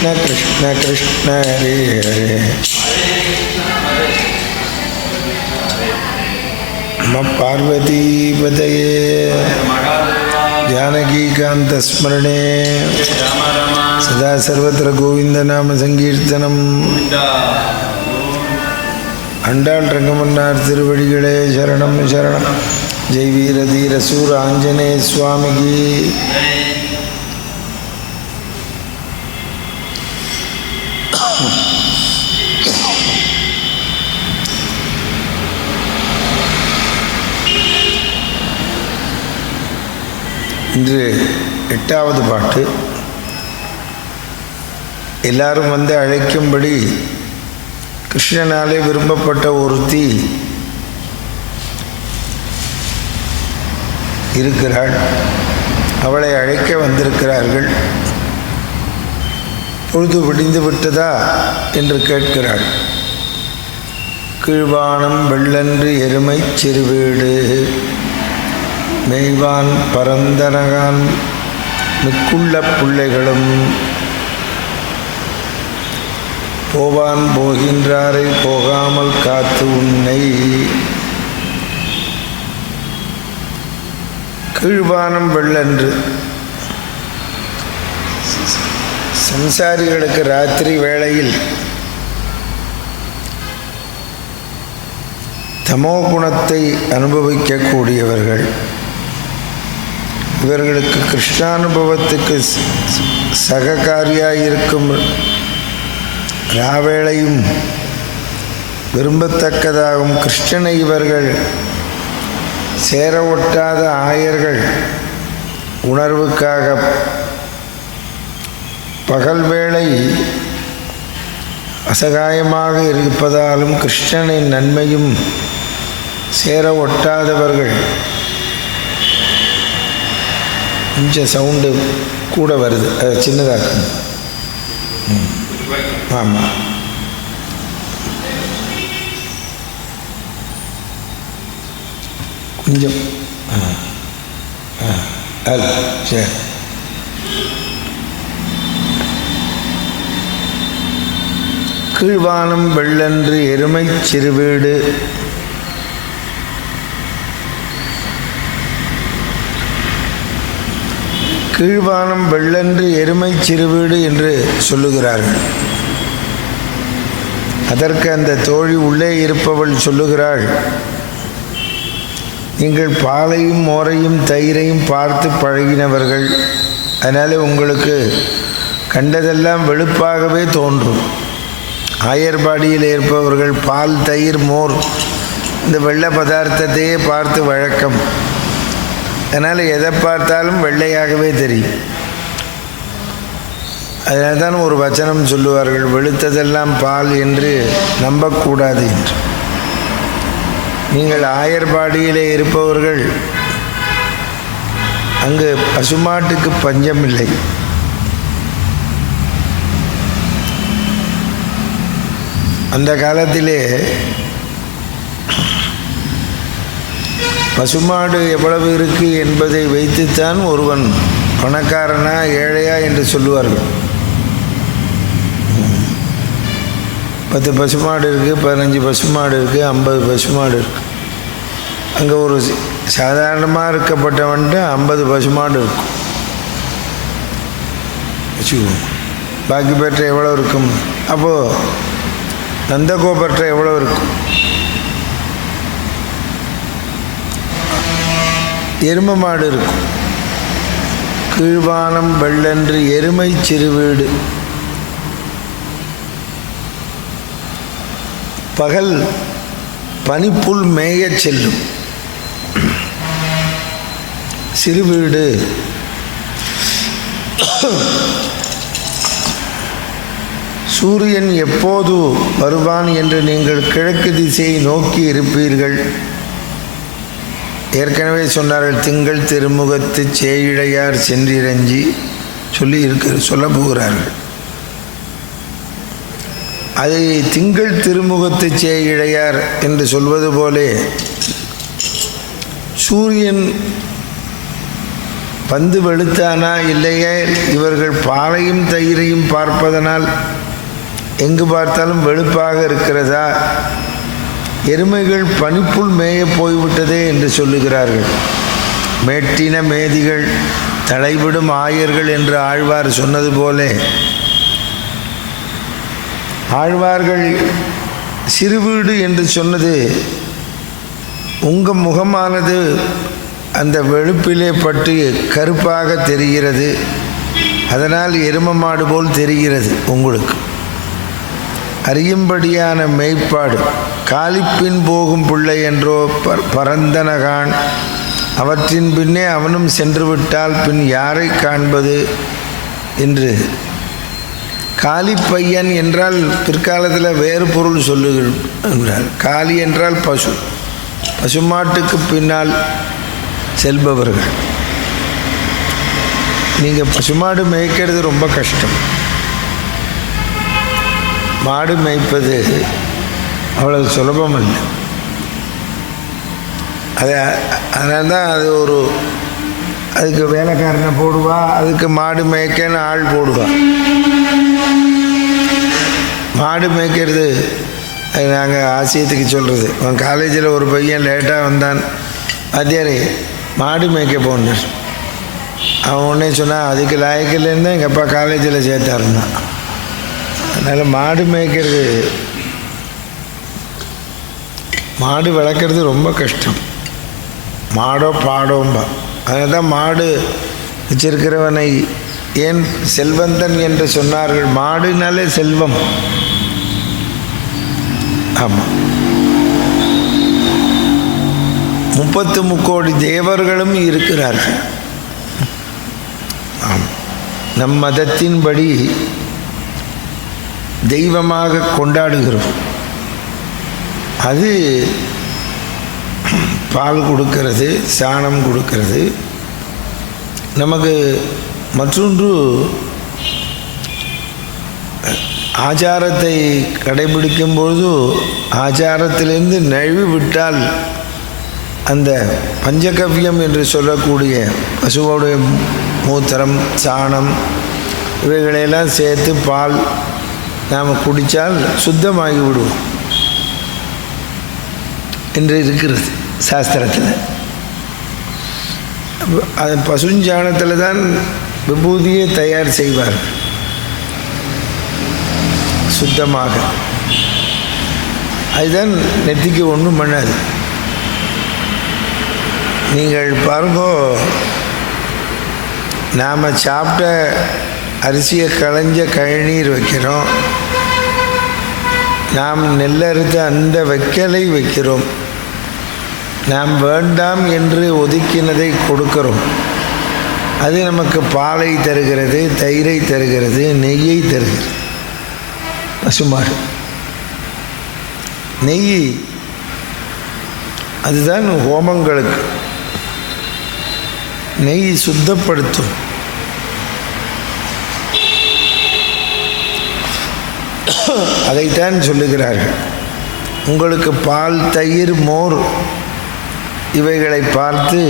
कृष्ण कृष्ण कृष्ण हरे हरे नमः पार्वतीपतये जानकीकान्तस्मरणे सदा सर्वत्र गोविन्दनाम संकीर्तनम् அண்டாள் ரங்கமன்னார் திருவடிகளே சரணம் சரணம். ஜெய் வீர தீர சூர ஆஞ்சநேய சுவாமிக்கு. இன்று 8வது பாட்டு. எல்லாரும் வந்து அழைக்கும்படி கிருஷ்ணனாலே விரும்பப்பட்ட ஒருத்தி இருக்கிறாள். அவளை அழைக்க வந்திருக்கிறார்கள். பொழுது விடிந்து விட்டதா என்று கேட்கிறாள். கீழ்வானம் வெள்ளன்று எருமை சிறுவீடு மெய்வான் பரந்தனகான் மிக்குள்ள பிள்ளைகளும் போவான் போகின்றாரை போகாமல் காத்து உன்னை. கீழ்வானம் வெள்ளன்று. சம்சாரிகளுக்கு ராத்திரி வேளையில் தமோ குணத்தை அனுபவிக்கக்கூடியவர்கள். இவர்களுக்கு கிருஷ்ணானுபவத்துக்கு சககாரியாயிருக்கும் ராவேளையும் விரும்பத்தக்கதாகும் கிருஷ்ணனை இவர்கள் சேர ஒட்டாத ஆயர்கள் உணர்வுக்காக பகல் வேளை அசகாயமாக இருப்பதாலும் கிருஷ்ணனின் நன்மையும் சேர ஒட்டாதவர்கள். கொஞ்சம் சவுண்டு கூட வருது, சின்னதாக்கும். ஆமாம், கொஞ்சம் சரி. கீழ்வானம் வெள்ளன்று எருமை சிறுவீடு. கீழ்வானம் வெள்ளன்று எருமை சிறுவீடு என்று சொல்லுகிறார்கள். அதற்கு அந்த தோழி உள்ளே இருப்பவள் சொல்லுகிறாள், நீங்கள் பாலையும் மோரையும் தயிரையும் பார்த்து பழகினவர்கள், அதனால் உங்களுக்கு கண்டதெல்லாம் வெளுப்பாகவே தோன்றும். ஆயர்பாடியில் இருப்பவர்கள் பால் தயிர் மோர் இந்த வெள்ளை பதார்த்தத்தையே பார்த்து வழக்கம். அதனால் எதை பார்த்தாலும் வெள்ளையாகவே தெரியும். அதனால தான் ஒரு வச்சனம் சொல்லுவார்கள், வெளுத்ததெல்லாம் பால் என்று நம்பக்கூடாது என்று. நீங்கள் ஆயர்பாடியிலே இருப்பவர்கள், அங்கு பசுமாட்டுக்கு பஞ்சமில்லை. அந்த காலத்திலே பசுமாடு எவ்வளவு இருக்கு என்பதை வைத்துத்தான் ஒருவன் பணக்காரனா ஏழையா என்று சொல்லுவார்கள். 10 பசுமாடு இருக்குது, 15 பசுமாடு இருக்குது, 50 பசுமாடு இருக்குது. அங்கே ஒரு சாதாரணமாக இருக்கப்பட்டவன்ட்டு 50 பசுமாடு இருக்கும் வச்சுக்குவோம். பாக்கி பேற்ற எவ்வளோ இருக்கும்? அப்போது நந்தகோபற்ற எவ்வளோ இருக்கும்? எருமை மாடு இருக்கும். கீழ்வானம் வெள்ளன்று எருமை சிறுவீடு. பகல் பனிப்புல் மேயச் செல்லும். சிறுவீடு சூரியன் எப்போது வருவான் என்று நீங்கள் கிழக்கு திசையை நோக்கி இருப்பீர்கள். ஏற்கனவே சொன்னார்கள், திங்கள் திருமுகத்து சேயிழையார் சென்றிரஞ்சி சொல்ல போகிறார்கள். அதை திங்கள் திருமுகத்து சேயிழையார் என்று சொல்வது போலே சூரியன் பந்து வெளுத்தானா இல்லையே, இவர்கள் பாலையும் தயிரையும் பார்ப்பதனால் எங்கு பார்த்தாலும் வெளுப்பாக இருக்கிறதா, எருமைகள் பனிப்புள் மேய போய்விட்டதே என்று சொல்லுகிறார்கள். மேட்டின மேதிகள் தலைவிடும் ஆயர்கள் என்று ஆழ்வார் சொன்னது போல, ஆழ்வார்கள் சிறுவீடு என்று சொன்னது உங்கள் முகமானது அந்த வெளுப்பிலே பட்டு கருப்பாக தெரிகிறது, அதனால் எரும மாடு போல் தெரிகிறது. உங்களுக்கு அறியும்படியான மெய்ப்பாடு. காலிப்பின் போகும் பிள்ளை என்றோ பரந்தனகான், அவற்றின் பின்னே அவனும் சென்று விட்டால் பின் யாரை காண்பது என்று. காலிப்பையன் என்றால் பிற்காலத்தில் வேறு பொருள் சொல்லுகிறார். காலி என்றால் பசு, பசுமாட்டுக்கு பின்னால் செல்பவர்கள். நீங்கள் பசுமாடு மேய்க்கிறது ரொம்ப கஷ்டம். மாடு மேய்ப்பது அவ்வளவு சுலபம் இல்லை. அதனால தான் அது அதுக்கு வேலைக்காரனை போடுவா, அதுக்கு மாடு மேய்க்கன்னு ஆள் போடுவா. மாடு மேய்க்கிறது நாங்கள் ஆசியத்துக்கு சொல்கிறது. அவன் காலேஜில் ஒரு பையன் லேட்டாக வந்தான், வாத்தியாரே மாடு மேய்க்க போனார். அவன் உடனே சொன்னான், அதுக்கு லாயக்கில்லேருந்து எங்கள் அப்பா காலேஜில் சேர்த்தாருன்னா. அதனால் மாடு மேய்க்கிறது, மாடு வளர்க்குறது ரொம்ப கஷ்டம். மாடோ பாடோம்பா. அதனால தான் மாடு வச்சிருக்கிறவனை ஏன் செல்வந்தன் என்று சொன்னார்கள். மாடுனாலே செல்வம். ஆமாம், 33 தேவர்களும் இருக்கிறார்கள். ஆமாம், நம் மதத்தின்படி தெய்வமாக கொண்டாடுகிறோம். அது பால் கொடுக்கிறது, சாணம் கொடுக்கிறது. நமக்கு மற்றொன்று, ஆச்சாரத்தை கடைபிடிக்கும்பொழுது ஆச்சாரத்திலிருந்து நழுவி விட்டால் அந்த பஞ்சகவ்யம் என்று சொல்லக்கூடிய பசுவோடைய மூத்திரம், சாணம் இவைகளையெல்லாம் சேர்த்து பால் நாம் குடித்தால் சுத்தமாகி விடுவோம் என்று இருக்கிறது சாஸ்திரத்தில். அது பசுஞ்சாணத்தில் தான் விபூதியை தயார் செய்வார் சுத்தமாக. அதுதான் நெத்திக்கு ஒன்றும் பண்ணாது. நீங்கள் பாருங்கோ, நாம் சாப்பிட்ட அரிசியை களைஞ்ச கழநீர் வைக்கிறோம், நாம் நெல்லறுத்த அந்த வைக்கலை வைக்கிறோம், நாம் வேண்டாம் என்று ஒதுக்கினதை கொடுக்கிறோம். அது நமக்கு பாலை தருகிறது, தயிரை தருகிறது, நெய்யை தருகிறது. பசுமாடு நெய் அதுதான் ஹோமங்களுக்கு. நெய் சுத்தப்படுத்தும். அதைத்தான் சொல்லுகிறார்கள். உங்களுக்கு பால், தயிர், மோர் இவைகளை பார்த்து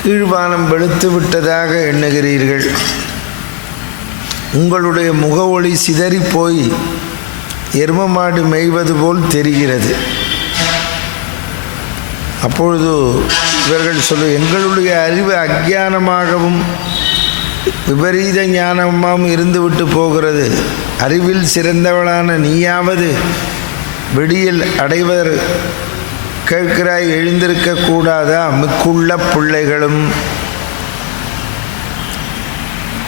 கீழ்வானம் வெளுத்து விட்டதாக எண்ணுகிறீர்கள். உங்களுடைய முக ஒளி சிதறி போய் எரும மாடு மேய்வது போல் தெரிகிறது. அப்பொழுது இவர்கள் எங்களுடைய அறிவு அஞ்ஞானமாகவும் விபரீத ஞானமாகவும் இருந்துவிட்டு போகிறது. அறிவில் சிறந்தவளான நீயாவது விடியில் அடைவர் கேட்கிறாய், எழுந்திருக்கக்கூடாதா? மிக்குள்ள பிள்ளைகளும்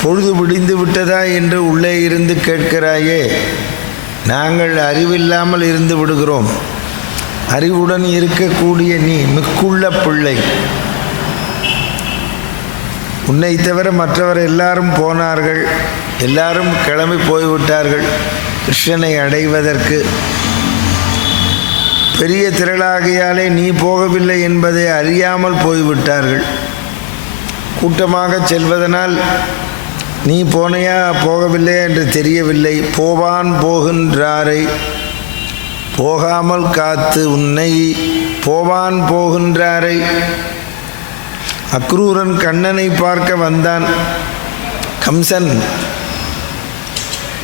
பொழுது விடிந்து விட்டதா என்று உள்ளே இருந்து கேட்கிறாயே. நாங்கள் அறிவில்லாமல் இருந்து விடுகிறோம். அறிவுடன் இருக்கக்கூடிய நீ மிக்குள்ள பிள்ளை. உன்னை தவிர மற்றவர் எல்லாரும் போனார்கள், எல்லாரும் கிளம்பி போய்விட்டார்கள் கிருஷ்ணனை அடைவதற்கு. பெரிய திரளாகியாலே நீ போகவில்லை என்பதை அறியாமல் போய்விட்டார்கள். கூட்டமாக செல்வதனால் நீ போனையா போகவில்லை என்று தெரியவில்லை. போவான் போகின்றாரை போகாமல் காத்து உன்னை போவான் போகின்றாரை அக்ரூரன் கண்ணனை பார்க்க வந்தான். கம்சன்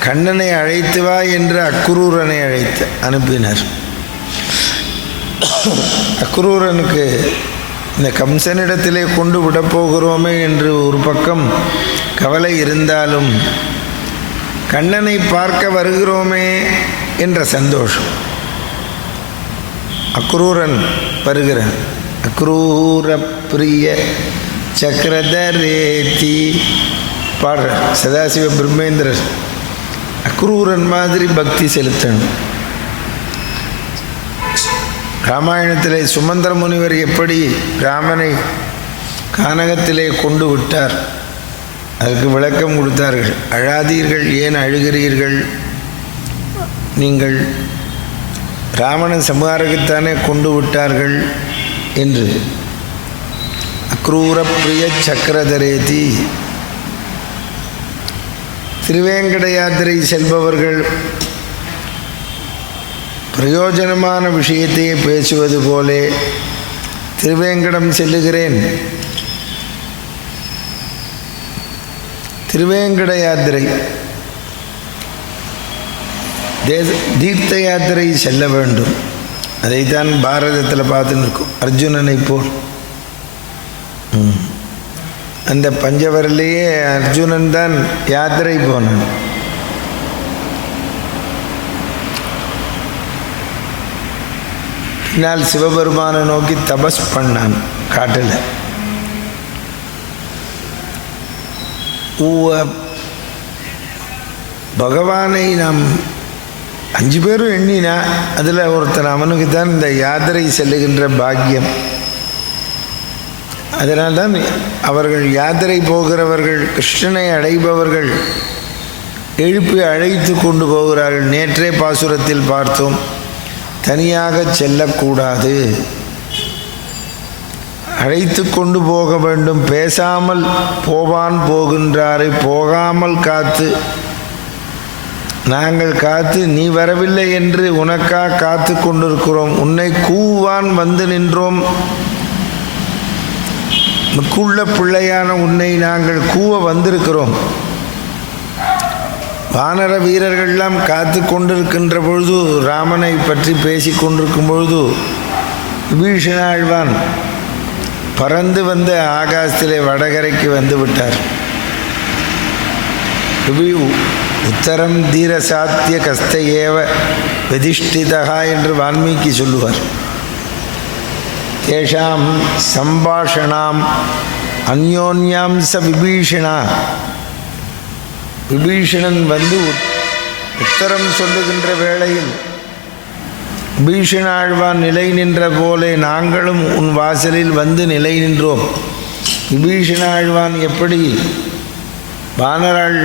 கண்ணனை அழைத்து வா என்று அக்ரூரனை அழைத்து அனுப்பினார். அக்ரூரனுக்கு இந்த கம்சனிடத்திலே கொண்டு விடப்போகிறோமே என்று ஒரு பக்கம் கவலை இருந்தாலும் கண்ணனை பார்க்க வருகிறோமே என்ற சந்தோஷம். அக்ரூரன் வருகிறான். அக்ரூர பிரிய சக்கரதரேதி பாடுற சதாசிவ பிரம்மேந்திரர். அக்ரூரன் மாதிரி பக்தி செலுத்தணும். ராமாயணத்திலே சுமந்திர முனிவர் எப்படி ராமனை கானகத்திலே கொண்டு விட்டார் அதற்கு விளக்கம் கொடுத்தார்கள். அழாதீர்கள், ஏன் அழுகிறீர்கள்? நீங்கள் ராவணன் சம்ஹாரத்துக்குத்தானே கொண்டு விட்டார்கள் என்று. அக்ரூர பிரிய சக்கரதரேதி. திருவேங்கட யாத்திரை செல்பவர்கள் பிரயோஜனமான விஷயத்தையே பேசுவது போலே திருவேங்கடம் செல்லுகிறேன். திருவேங்கட யாத்திரை தீர்த்த யாத்திரை செல்ல வேண்டும். அதைத்தான் பாரதத்தில் பார்த்துன்னு இருக்கும். அர்ஜுனனை போல் அந்த பஞ்சவரிலேயே அர்ஜுனன் தான் யாத்திரை போனான். பின்னால் சிவபெருமானை நோக்கி தபஸ் பண்ணான் காட்டில். பகவானை நாம் 5 பேரும் எண்ணினா அதில் ஒருத்தன் அவனுக்கு தான் இந்த யாத்திரை செல்லுகின்ற பாக்கியம். அதனால்தான் அவர்கள் யாத்திரை போகிறவர்கள், கிருஷ்ணனை அடைபவர்கள் எழுப்பி அழைத்து கொண்டு போகிறார்கள். நேற்றே பாசுரத்தில் பார்த்தோம், தனியாக செல்லக்கூடாது, அழைத்து கொண்டு போக வேண்டும். பேசாமல் போவான் போகின்றாரை போகாமல் காத்து, நாங்கள் காத்து நீ வரவில்லை என்று உனக்காக காத்து கொண்டிருக்கிறோம். உன்னை கூவான் வந்து நின்றோம். மிக்குள்ள பிள்ளையான உன்னை நாங்கள் கூவ வந்திருக்கிறோம். வானர வீரர்கள்லாம் காத்து கொண்டிருக்கின்ற பொழுது, ராமனை பற்றி பேசி கொண்டிருக்கும் பொழுது விபீஷணாழ்வான் பறந்து வந்த ஆகாசத்திலே வடகரைக்கு வந்து விட்டார். உத்தரம் தீர சாத்திய கஸ்த ஏவ வெதிஷ்டிதா என்று வால்மீகி சொல்லுவார். தேஷாம் சம்பாஷணாம் அந்யோன்யாம் ச விபீஷணா. விபீஷணன் வந்து உத்தரம் சொல்லுகின்ற வேளையில் விபீஷணாழ்வான் நிலை நின்ற போலே நாங்களும் உன் வாசலில் வந்து நிலை நின்றோம். விபீஷணாழ்வான் எப்படி வானராள்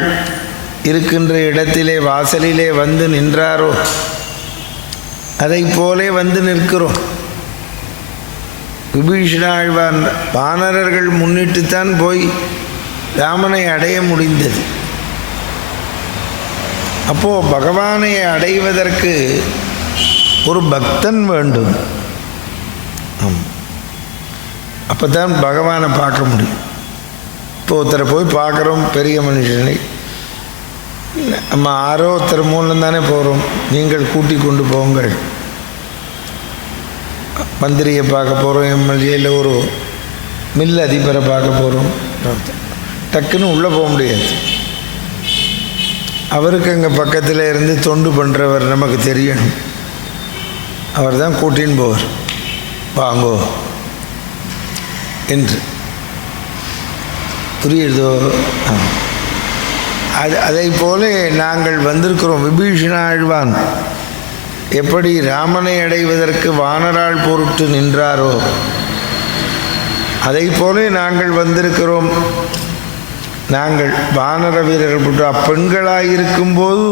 இருக்கின்ற இடத்திலே வாசலிலே வந்து நின்றாரோ அதை போலே வந்து நிற்கிறோம். விபீஷணாழ்வான் வானரர்கள் முன்னிட்டுத்தான் போய் ராமனை அடைய முடிந்தது. அப்போது பகவானை அடைவதற்கு ஒரு பக்தன் வேண்டும். அப்போ தான் பகவானை பார்க்க முடியும். இப்போ ஒருத்தரை போய் பார்க்குறோம், பெரிய மனுஷனை, நம்ம ஆரோ ஒருத்தர் மூலம் தானே போகிறோம். நீங்கள் கூட்டி கொண்டு போங்கள். மந்திரியை பார்க்க போகிறோம், எம்எல்ஏ, இல்லை ஒரு மில் அதிபரை பார்க்க போகிறோம். டக்குன்னு உள்ளே போக முடியாது. அவருக்கு அங்கே பக்கத்தில் இருந்து தொண்டு பண்ணுறவர் நமக்கு தெரியணும். அவர் தான் கூட்டின்னு போவார். வாங்கோ என்று புரியுதோ? அதை போல நாங்கள் வந்திருக்கிறோம். விபீஷணாழ்வான் எப்படி ராமனை அடைவதற்கு வானராள் பொருட்டு நின்றாரோ அதை போல நாங்கள் வந்திருக்கிறோம். நாங்கள் வானர வீரர்கள் போட்டு அப்பெண்களாயிருக்கும்போது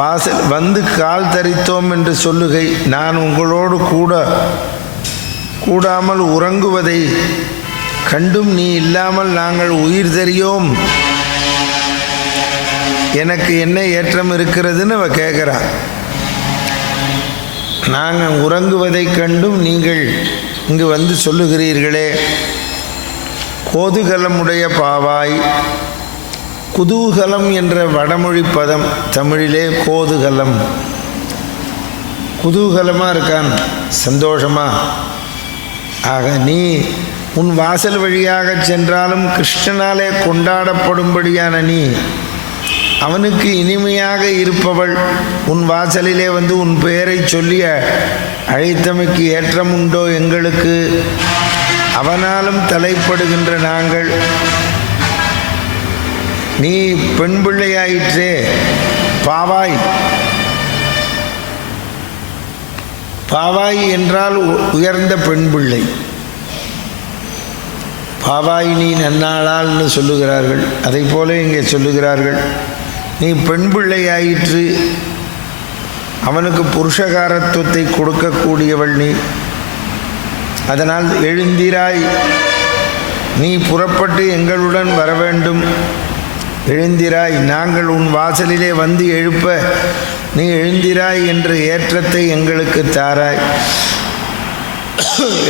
வாசல் வந்து கால் தரித்தோம் என்று சொல்லுகை. நான் உங்களோடு கூடாமல் உறங்குவதை கண்டும் நீ இல்லாமல் நாங்கள் உயிர் தெரியோம், எனக்கு என்ன ஏற்றம் இருக்கிறதுன்னு அவ கேட்குறா. நாங்கள் உறங்குவதை கண்டும் நீங்கள் இங்கு வந்து சொல்லுகிறீர்களே, கோதுகலமுடைய பாவாய். குதூகலம் என்ற வடமொழி பதம் தமிழிலே கோதுகலம். குதூகலமாக இருக்கான், சந்தோஷமாக. ஆக நீ உன் வாசல் வழியாக சென்றாலும் கிருஷ்ணனாலே கொண்டாடப்படும்படியான நீ அவனுக்கு இனிமையாக இருப்பவள் உன் வாசலிலே வந்து உன் பெயரை சொல்லி அழைத்தமைக்கு ஏற்றம் உண்டோ எங்களுக்கு? அவனாலும் தலைப்படுகின்ற நாங்கள். நீ பெண் பிள்ளையாயிற்றே, பாவாய். பாவாய் என்றால் உயர்ந்த பெண் பிள்ளை. பாவாய் நீ நன்னாளால்னு சொல்லுகிறார்கள். அதை போல இங்கே சொல்லுகிறார்கள், நீ பெண் பிள்ளையாயிற்று, அவனுக்கு புருஷகாரத்துவத்தை கொடுக்கக்கூடியவள் நீ. அதனால் எழுந்திராய், நீ புறப்பட்டு எங்களுடன் வர வேண்டும். எழுந்திராய், நாங்கள் உன் வாசலிலே வந்து எழுப்ப நீ எழுந்திராய் என்ற ஏற்றத்தை எங்களுக்கு தாராய்.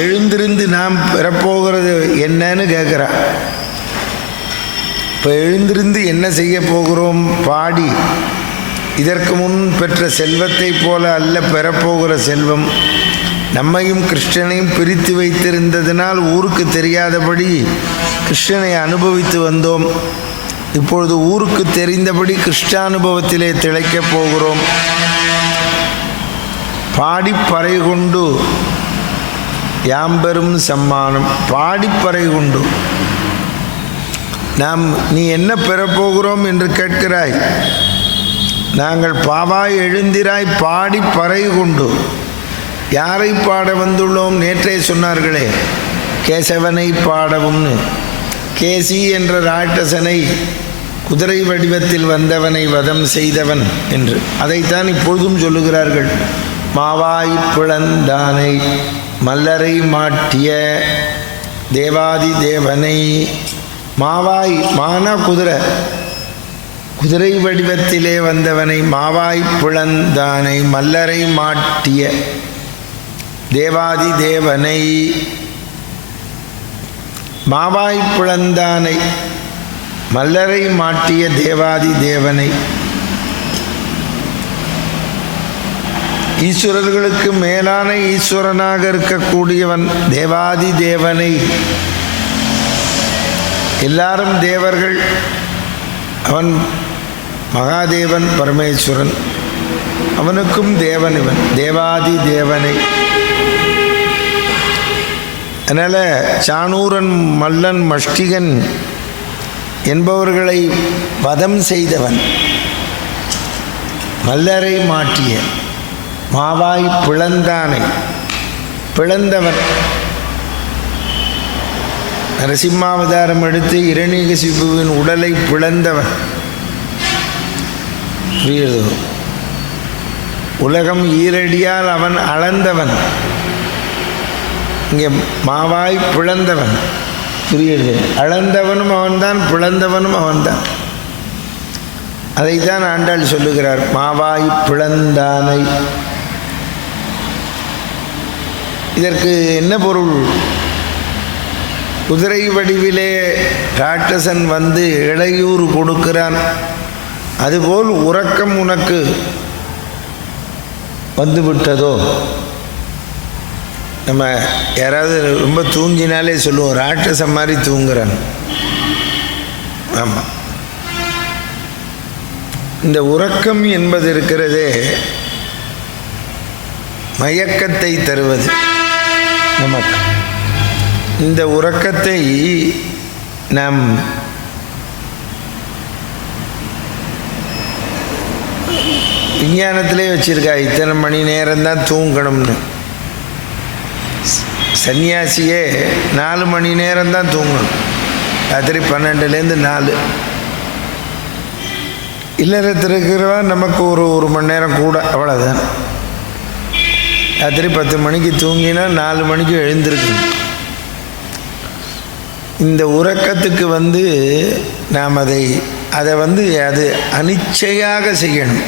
எழுந்திருந்து நாம் பெறப்போகிறது என்னன்னு கேட்குறா. இப்போ எழுந்திருந்து என்ன செய்ய போகிறோம்? பாடி. இதற்கு முன் பெற்ற செல்வத்தை போல அல்ல பெறப்போகிற செல்வம். நம்மையும் கிருஷ்ணனையும் பிரித்து வைத்திருந்ததினால் ஊருக்கு தெரியாதபடி கிருஷ்ணனை அனுபவித்து வந்தோம். இப்பொழுது ஊருக்கு தெரிந்தபடி கிருஷ்ணானுபவத்திலே திளைக்கப் போகிறோம். பாடிப்பறை கொண்டு யாம்பெரும் சம்மானம். பாடிப்பறை கொண்டு நாம் நீ என்ன பெறப்போகிறோம் என்று கேட்கிறாய். நாங்கள் பாவாய் எழுந்திராய் பாடிப்பறை கொண்டு. யாரை பாட வந்துள்ளோம்? நேற்றே சொன்னார்களே, கேசவனை பாடவும்னு. கேசி என்ற ராட்சசனை குதிரை வடிவத்தில் வந்தவனை வதம் செய்தவன் என்று அதைத்தான் இப்பொழுதும் சொல்லுகிறார்கள். மாவாய் பிளந்தானை மல்லரை மாட்டிய தேவாதி தேவனை. மாவாய், மானா குதிரை, குதிரை வடிவத்திலே வந்தவனை மாவாய் பிளந்தானை மல்லரை மாட்டிய தேவாதி தேவனை. மாவாய் பிளந்தானை மல்லரை மாட்டிய தேவாதி தேவனை. ஈஸ்வரர்களுக்கு மேலான ஈஸ்வரனாக இருக்கக்கூடியவன் தேவாதி தேவனை. எல்லாரும் தேவர்கள், அவன் மகாதேவன் பரமேஸ்வரன், அவனுக்கும் தேவன் இவன், தேவாதி தேவனை. அதனால் சாணூரன், மல்லன், மஷ்டிகன் என்பவர்களை வதம் செய்தவன், மல்லரை மாட்டிய, மாவாய் பிளந்தானை பிளந்தவன். நரசிம்மாவதாரம் எடுத்து இரணிகசிபுவின் உடலை பிளந்தவன். புரியுதோ? உலகம் ஈரடியால் அவன் அளந்தவன். இங்கே மாவாய் பிளந்தவன். புரியுது? அளந்தவனும் அவன்தான், பிளந்தவனும் அவன்தான். அதைத்தான் ஆண்டாள் சொல்லுகிறார், மாவாய் பிளந்தானை. இதற்கு என்ன பொருள்? குதிரை வடிவிலே ராட்சசன் வந்து இளையூறு கொடுக்கிறான், அதுபோல் உறக்கம் உனக்கு வந்து விட்டதோ? நம்ம யாராவது ரொம்ப தூங்கினாலே சொல்லுவோம், ராட்சசன் மாதிரி தூங்குறான். ஆமாம், இந்த உறக்கம் என்பது இருக்கிறதே மயக்கத்தை தருவது நமக்கு. இந்த உறக்கத்தை நாம் விஞ்ஞானத்திலே வச்சிருக்கா, இத்தனை மணி நேரம்தான் தூங்கணும்னு. சன்னியாசியே 4 மணி நேரம்தான் தூங்கணும், ராத்திரி 12லேருந்து 4. இல்லறத்தில் இருக்கிறவா நமக்கு ஒரு மணி நேரம் கூட, அவ்வளோதான். ராத்திரி 10 மணிக்கு தூங்கினா 4 மணிக்கு எழுந்திருக்கு. இந்த உறக்கத்துக்கு வந்து நாம் அதை வந்து அது அனிச்சையாக செய்யணும்.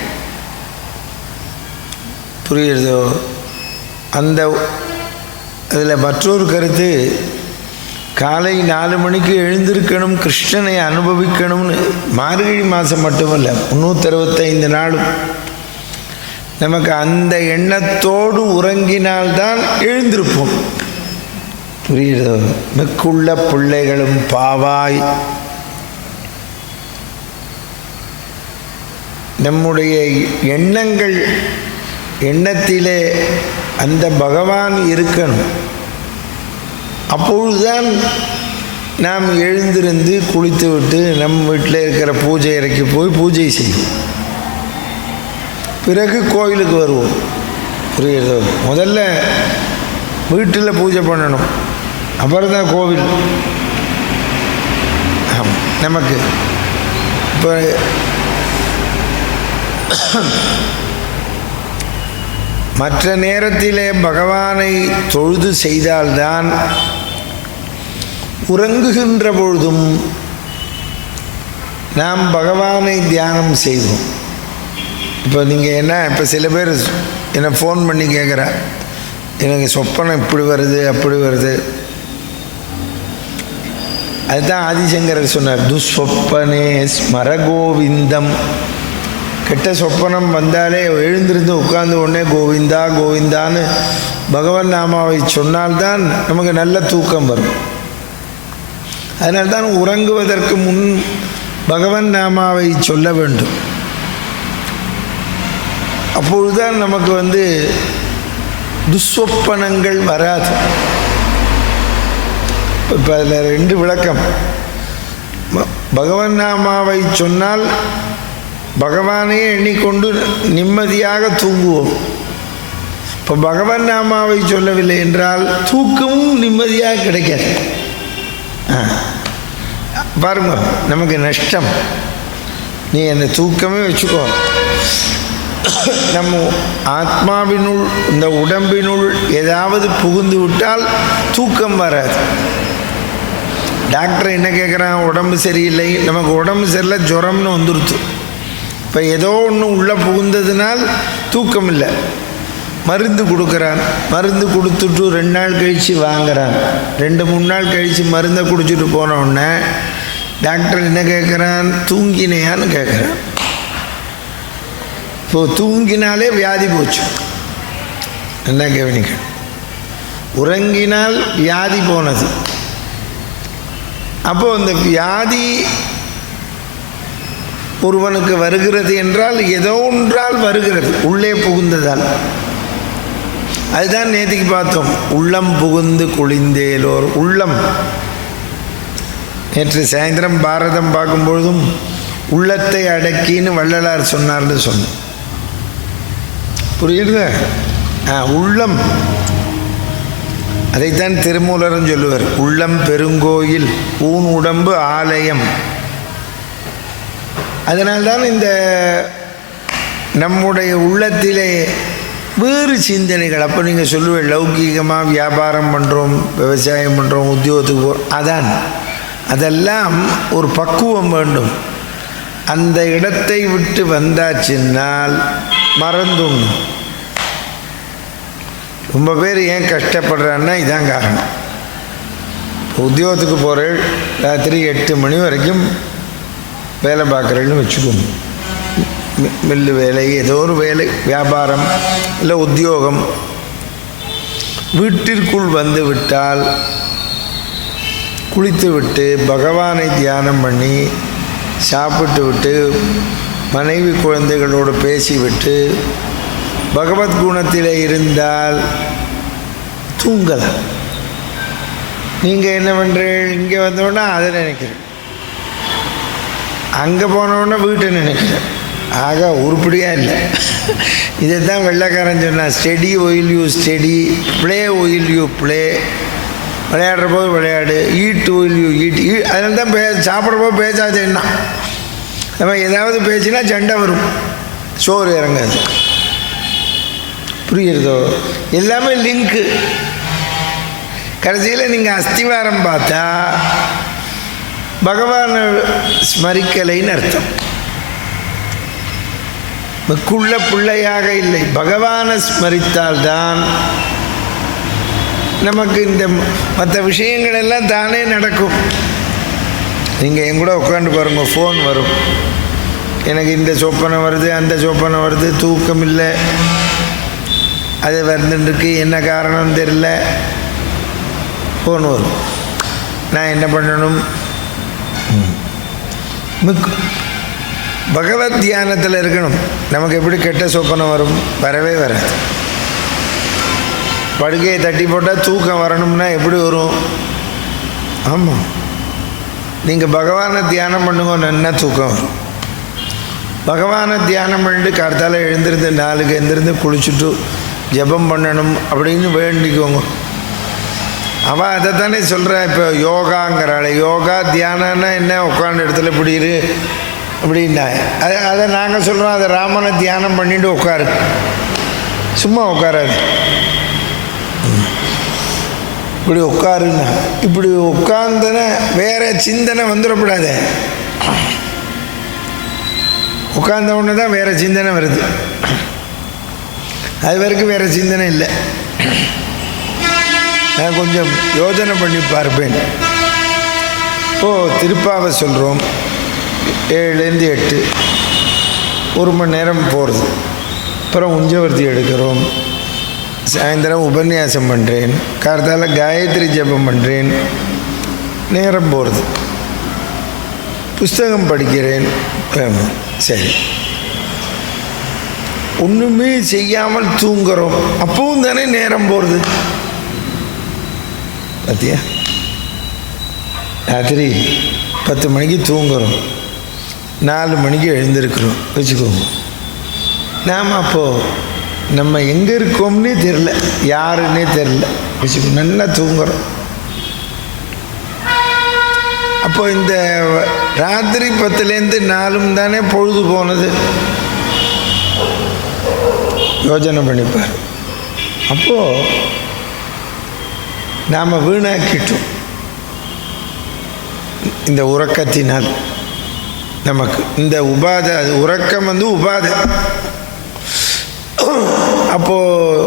புரியுறதோ? அந்த அதில் மற்றொரு கருத்து, காலை 4 மணிக்கு எழுந்திருக்கணும், கிருஷ்ணனை அனுபவிக்கணும்னு. மார்கழி மாதம் மட்டுமல்ல, 365 நாளும் நமக்கு அந்த எண்ணத்தோடு உறங்கினால்தான் எழுந்திருப்போம். புரியுதோ? மிக்குள்ள பிள்ளைகளும் பாவாய். நம்முடைய எண்ணத்திலே அந்த பகவான் இருக்கணும். அப்பொழுதுதான் நாம் எழுந்திருந்து குளித்து விட்டு நம் வீட்டில் இருக்கிற பூஜை அறைக்கு போய் பூஜை செய்வோம். பிறகு கோயிலுக்கு வருவோம். புரியுறதோ? முதல்ல வீட்டில் பூஜை பண்ணணும், அப்புறம் தான் கோவில். நமக்கு இப்போ மற்ற நேரத்திலே பகவானை தொழுது செய்தால்தான் உறங்குகின்ற பொழுதும் நாம் பகவானை தியானம் செய்வோம். இப்போ நீங்கள் இப்போ சில பேர் என்னை ஃபோன் பண்ணி கேட்குறா, எனக்கு சொப்பனம் இப்படி வருது அப்படி வருது. அதுதான் ஆதிசங்கரர் சொன்னார், துஸ்வப்பனே ஸ்மர கோவிந்தம். கெட்ட சொப்பனம் வந்தாலே எழுந்திருந்து உட்கார்ந்து உடனே கோவிந்தா கோவிந்தான்னு பகவான் நாமாவை சொன்னால்தான் நமக்கு நல்ல தூக்கம் வரும். அதனால்தான் உறங்குவதற்கு முன் பகவான் நாமாவை சொல்ல வேண்டும். அப்பொழுதுதான் நமக்கு துஸ்வப்பனங்கள் வராது. இப்போ அதில் 2 விளக்கம். பகவான் நாமாவை சொன்னால் பகவானையே எண்ணிக்கொண்டு நிம்மதியாக தூங்குவோம். இப்போ பகவான் நாமாவை சொல்லவில்லை என்றால் தூக்கமும் நிம்மதியாக கிடைக்காது. பாருங்க, நமக்கு நஷ்டம். நீ அந்த தூக்கமே வச்சுக்கோ. நம்ம ஆத்மாவினுள், இந்த உடம்பினுள் ஏதாவது புகுந்து விட்டால் தூக்கம் வராது. டாக்டர் என்ன கேட்குறான், உடம்பு சரியில்லை, நமக்கு உடம்பு சரியில்லை, ஜுரம்னு வந்துடுச்சு. இப்போ ஏதோ ஒன்று உள்ளே புகுந்ததுனால் தூக்கம் இல்லை. மருந்து கொடுக்குறான், மருந்து கொடுத்துட்டு 2 நாள் கழித்து வாங்குறான். 2-3 நாள் கழித்து மருந்தை குடிச்சிட்டு போனோடனே டாக்டர் என்ன கேட்குறான், தூங்கினையான்னு கேட்குறான். இப்போது தூங்கினாலே வியாதி போச்சு. என்ன கவனிக்க, உறங்கினால் வியாதி போனது. அப்போது அந்த வியாதி ஒருவனுக்கு வருகிறது என்றால் ஏதோ ஒன்றால் வருகிறது, உள்ளே புகுந்ததால். அதுதான் நேற்றுக்கு பார்த்தோம், உள்ளம் புகுந்து குளிந்தேலோர். உள்ளம், நேற்று சாயந்தரம் பாரதம் பார்க்கும்பொழுதும் உள்ளத்தை அடக்கின்னு வள்ளலார் சொன்னார்னு சொன்னேன். புரியுது? உள்ளம், அதைத்தான் திருமூலரும் சொல்லுவார், உள்ளம் பெருங்கோயில் ஊன் உடம்பு ஆலயம். அதனால்தான் இந்த நம்முடைய உள்ளத்திலே வேறு சிந்தனைகள். அப்போ நீங்கள் சொல்லுவேன், லௌகீகமாக வியாபாரம் பண்ணுறோம், விவசாயம் பண்ணுறோம், உத்தியோகத்துக்கு போகிறோம், அதான். அதெல்லாம் ஒரு பக்குவம் வேண்டும். அந்த இடத்தை விட்டு வந்தாச்சுன்னால் மறந்துடணும். ரொம்ப பேர் ஏன் கஷ்டப்படுறான்னா இதான் காரணம். உத்தியோகத்துக்கு போகிறேன், ராத்திரி 8 மணி வரைக்கும் வேலை பார்க்குறேன்னு வச்சுக்கோங்க. மில்லு வேலை, ஏதோ ஒரு வேலை, வியாபாரம் இல்லை உத்தியோகம். வீட்டிற்குள் வந்து விட்டால் குளித்து விட்டு பகவானை தியானம் பண்ணி சாப்பிட்டு விட்டு மனைவி குழந்தைகளோடு பேசிவிட்டு பகவத்குணத்தில் இருந்தால் தூங்கலாம். நீங்கள் என்ன பண்ணுறீங்க, இங்கே வந்தோடனே அதை நினைக்கிறேன், அங்கே போனோடனே வீட்டை நினைக்கிறேன். ஆக உருப்படியாக இல்லை. இதை தான் வெள்ளைக்காரன் சொன்னான், study while you study, play while you play. விளையாடுற போது விளையாடு, ஈட் ஒயில் யூ ஈட். அதனால தான் சாப்பிட்ற போது பேசாதேன்னா, நம்ம ஏதாவது பேசினா சண்டை வரும், சோறு இறங்காது. புரியுறதோ? எல்லாமே லிங்க்கு. கடைசியில் நீங்கள் அஸ்திவாரம் பார்த்தா பகவானை ஸ்மரிக்கலைன்னு அர்த்தம். மிக்குள்ள பிள்ளையாக இல்லை, பகவானை ஸ்மரித்தால்தான் நமக்கு இந்த மற்ற விஷயங்கள் எல்லாம் தானே நடக்கும். நீங்கள் என் கூட உட்காந்து பாருங்கள், ஃபோன் வரும், எனக்கு இந்த சொப்பனை வருது, அந்த சொப்பனை வருது, தூக்கம் இல்லை, அது வந்துருக்கு, என்ன காரணம் தெரியல, ஃபோன் வரும். நான் என்ன பண்ணணும்? பகவத் தியானத்தில் இருக்கணும். நமக்கு எப்படி கெட்ட சொப்பனை வரும்? வரவே வராது. படுக்கையை தட்டி போட்டால் தூக்கம் வரணும்னா எப்படி வரும்? ஆமாம், நீங்கள் பகவானை தியானம் பண்ணுங்க, நல்லா தூக்கம் வரும். பகவானை தியானம் பண்ணிட்டு கார்த்தால எழுந்திருந்து 4க்கு எழுந்திருந்து குளிச்சுட்டு ஜபம் பண்ணணும் அப்படின்னு வேண்டிக்கோங்க. அவள் அதை தானே சொல்கிறா. இப்போ யோகாங்கிறாள். யோகா தியானம்னா என்ன? உட்காந்து இடத்துல இப்படி இரு அப்படின்னா அதை நாங்கள் சொல்கிறோம், அதை ராமனை தியானம் பண்ணிட்டு உட்காரு, சும்மா உட்காராது, இப்படி உட்காருன்னா. இப்படி உட்கார்ந்தன வேற சிந்தனை வந்துடக்கூடாது. உட்கார்ந்த உடனே தான் வேறு சிந்தனை வருது, அது வரைக்கும் வேறு சிந்தனை இல்லை. நான் கொஞ்சம் யோஜனை பண்ணி பார்ப்பேன். இப்போது திருப்பாவை சொல்கிறோம், 7லேருந்து 8 1 மணி நேரம் போகிறது. அப்புறம் உஞ்சவர்த்தி எடுக்கிறோம், சாயந்தரம் உபன்யாசம் பண்ணுறேன், கார்த்தால காயத்ரி ஜபம் பண்ணுறேன், நேரம் போகிறது. புஸ்தகம் படிக்கிறேன். சரி, ஒன்றுமே செய்யாமல் தூங்குறோம், அப்பவும் தானே நேரம் போகிறது. பார்த்தியா, ராத்திரி 10 மணிக்கு தூங்குறோம், 4 மணிக்கு எழுந்திருக்கிறோம் வச்சுக்கோங்க. நாம் அப்போது நம்ம எங்கே இருக்கோம்னே தெரில, யாருன்னே தெரில வச்சுக்கோ, நல்லா தூங்குறோம். அப்போ இந்த ராத்திரி 10லேருந்து 4 தானே பொழுது போனது. யோஜனை பண்ணிப்பார். அப்போது நாம் வீணாக்கிட்டோம் இந்த உறக்கத்தினால். நமக்கு இந்த உபாதை, அது உறக்கம் உபாதை. அப்போது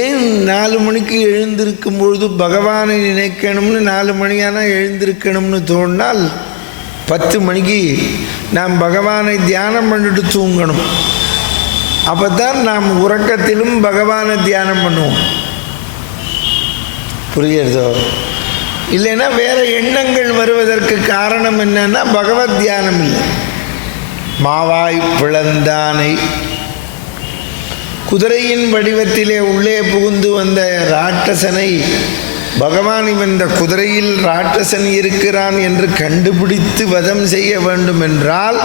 ஏன் 4 மணிக்கு எழுந்திருக்கும் பொழுது பகவானை நினைக்கணும்னு 4 மணியானால் எழுந்திருக்கணும்னு தோன்றால் 10 மணிக்கு நாம் பகவானை தியானம் பண்ணிட்டு தூங்கணும். அப்போ தான் நாம் உறக்கத்திலும் பகவானை தியானம் பண்ணுவோம். புரியுறதோ? இல்லைன்னா வேறு எண்ணங்கள் வருவதற்கு காரணம் என்னன்னா பகவத் தியானம் இல்லை. மாவாய் பிளந்தானை குதிரையின் வடிவத்திலே உள்ளே புகுந்து வந்த ராட்சசனை பகவான் இந்த குதிரையில் ராட்சசன் இருக்கிறான் என்று கண்டுபிடித்து வதம் செய்ய வேண்டும் என்றால்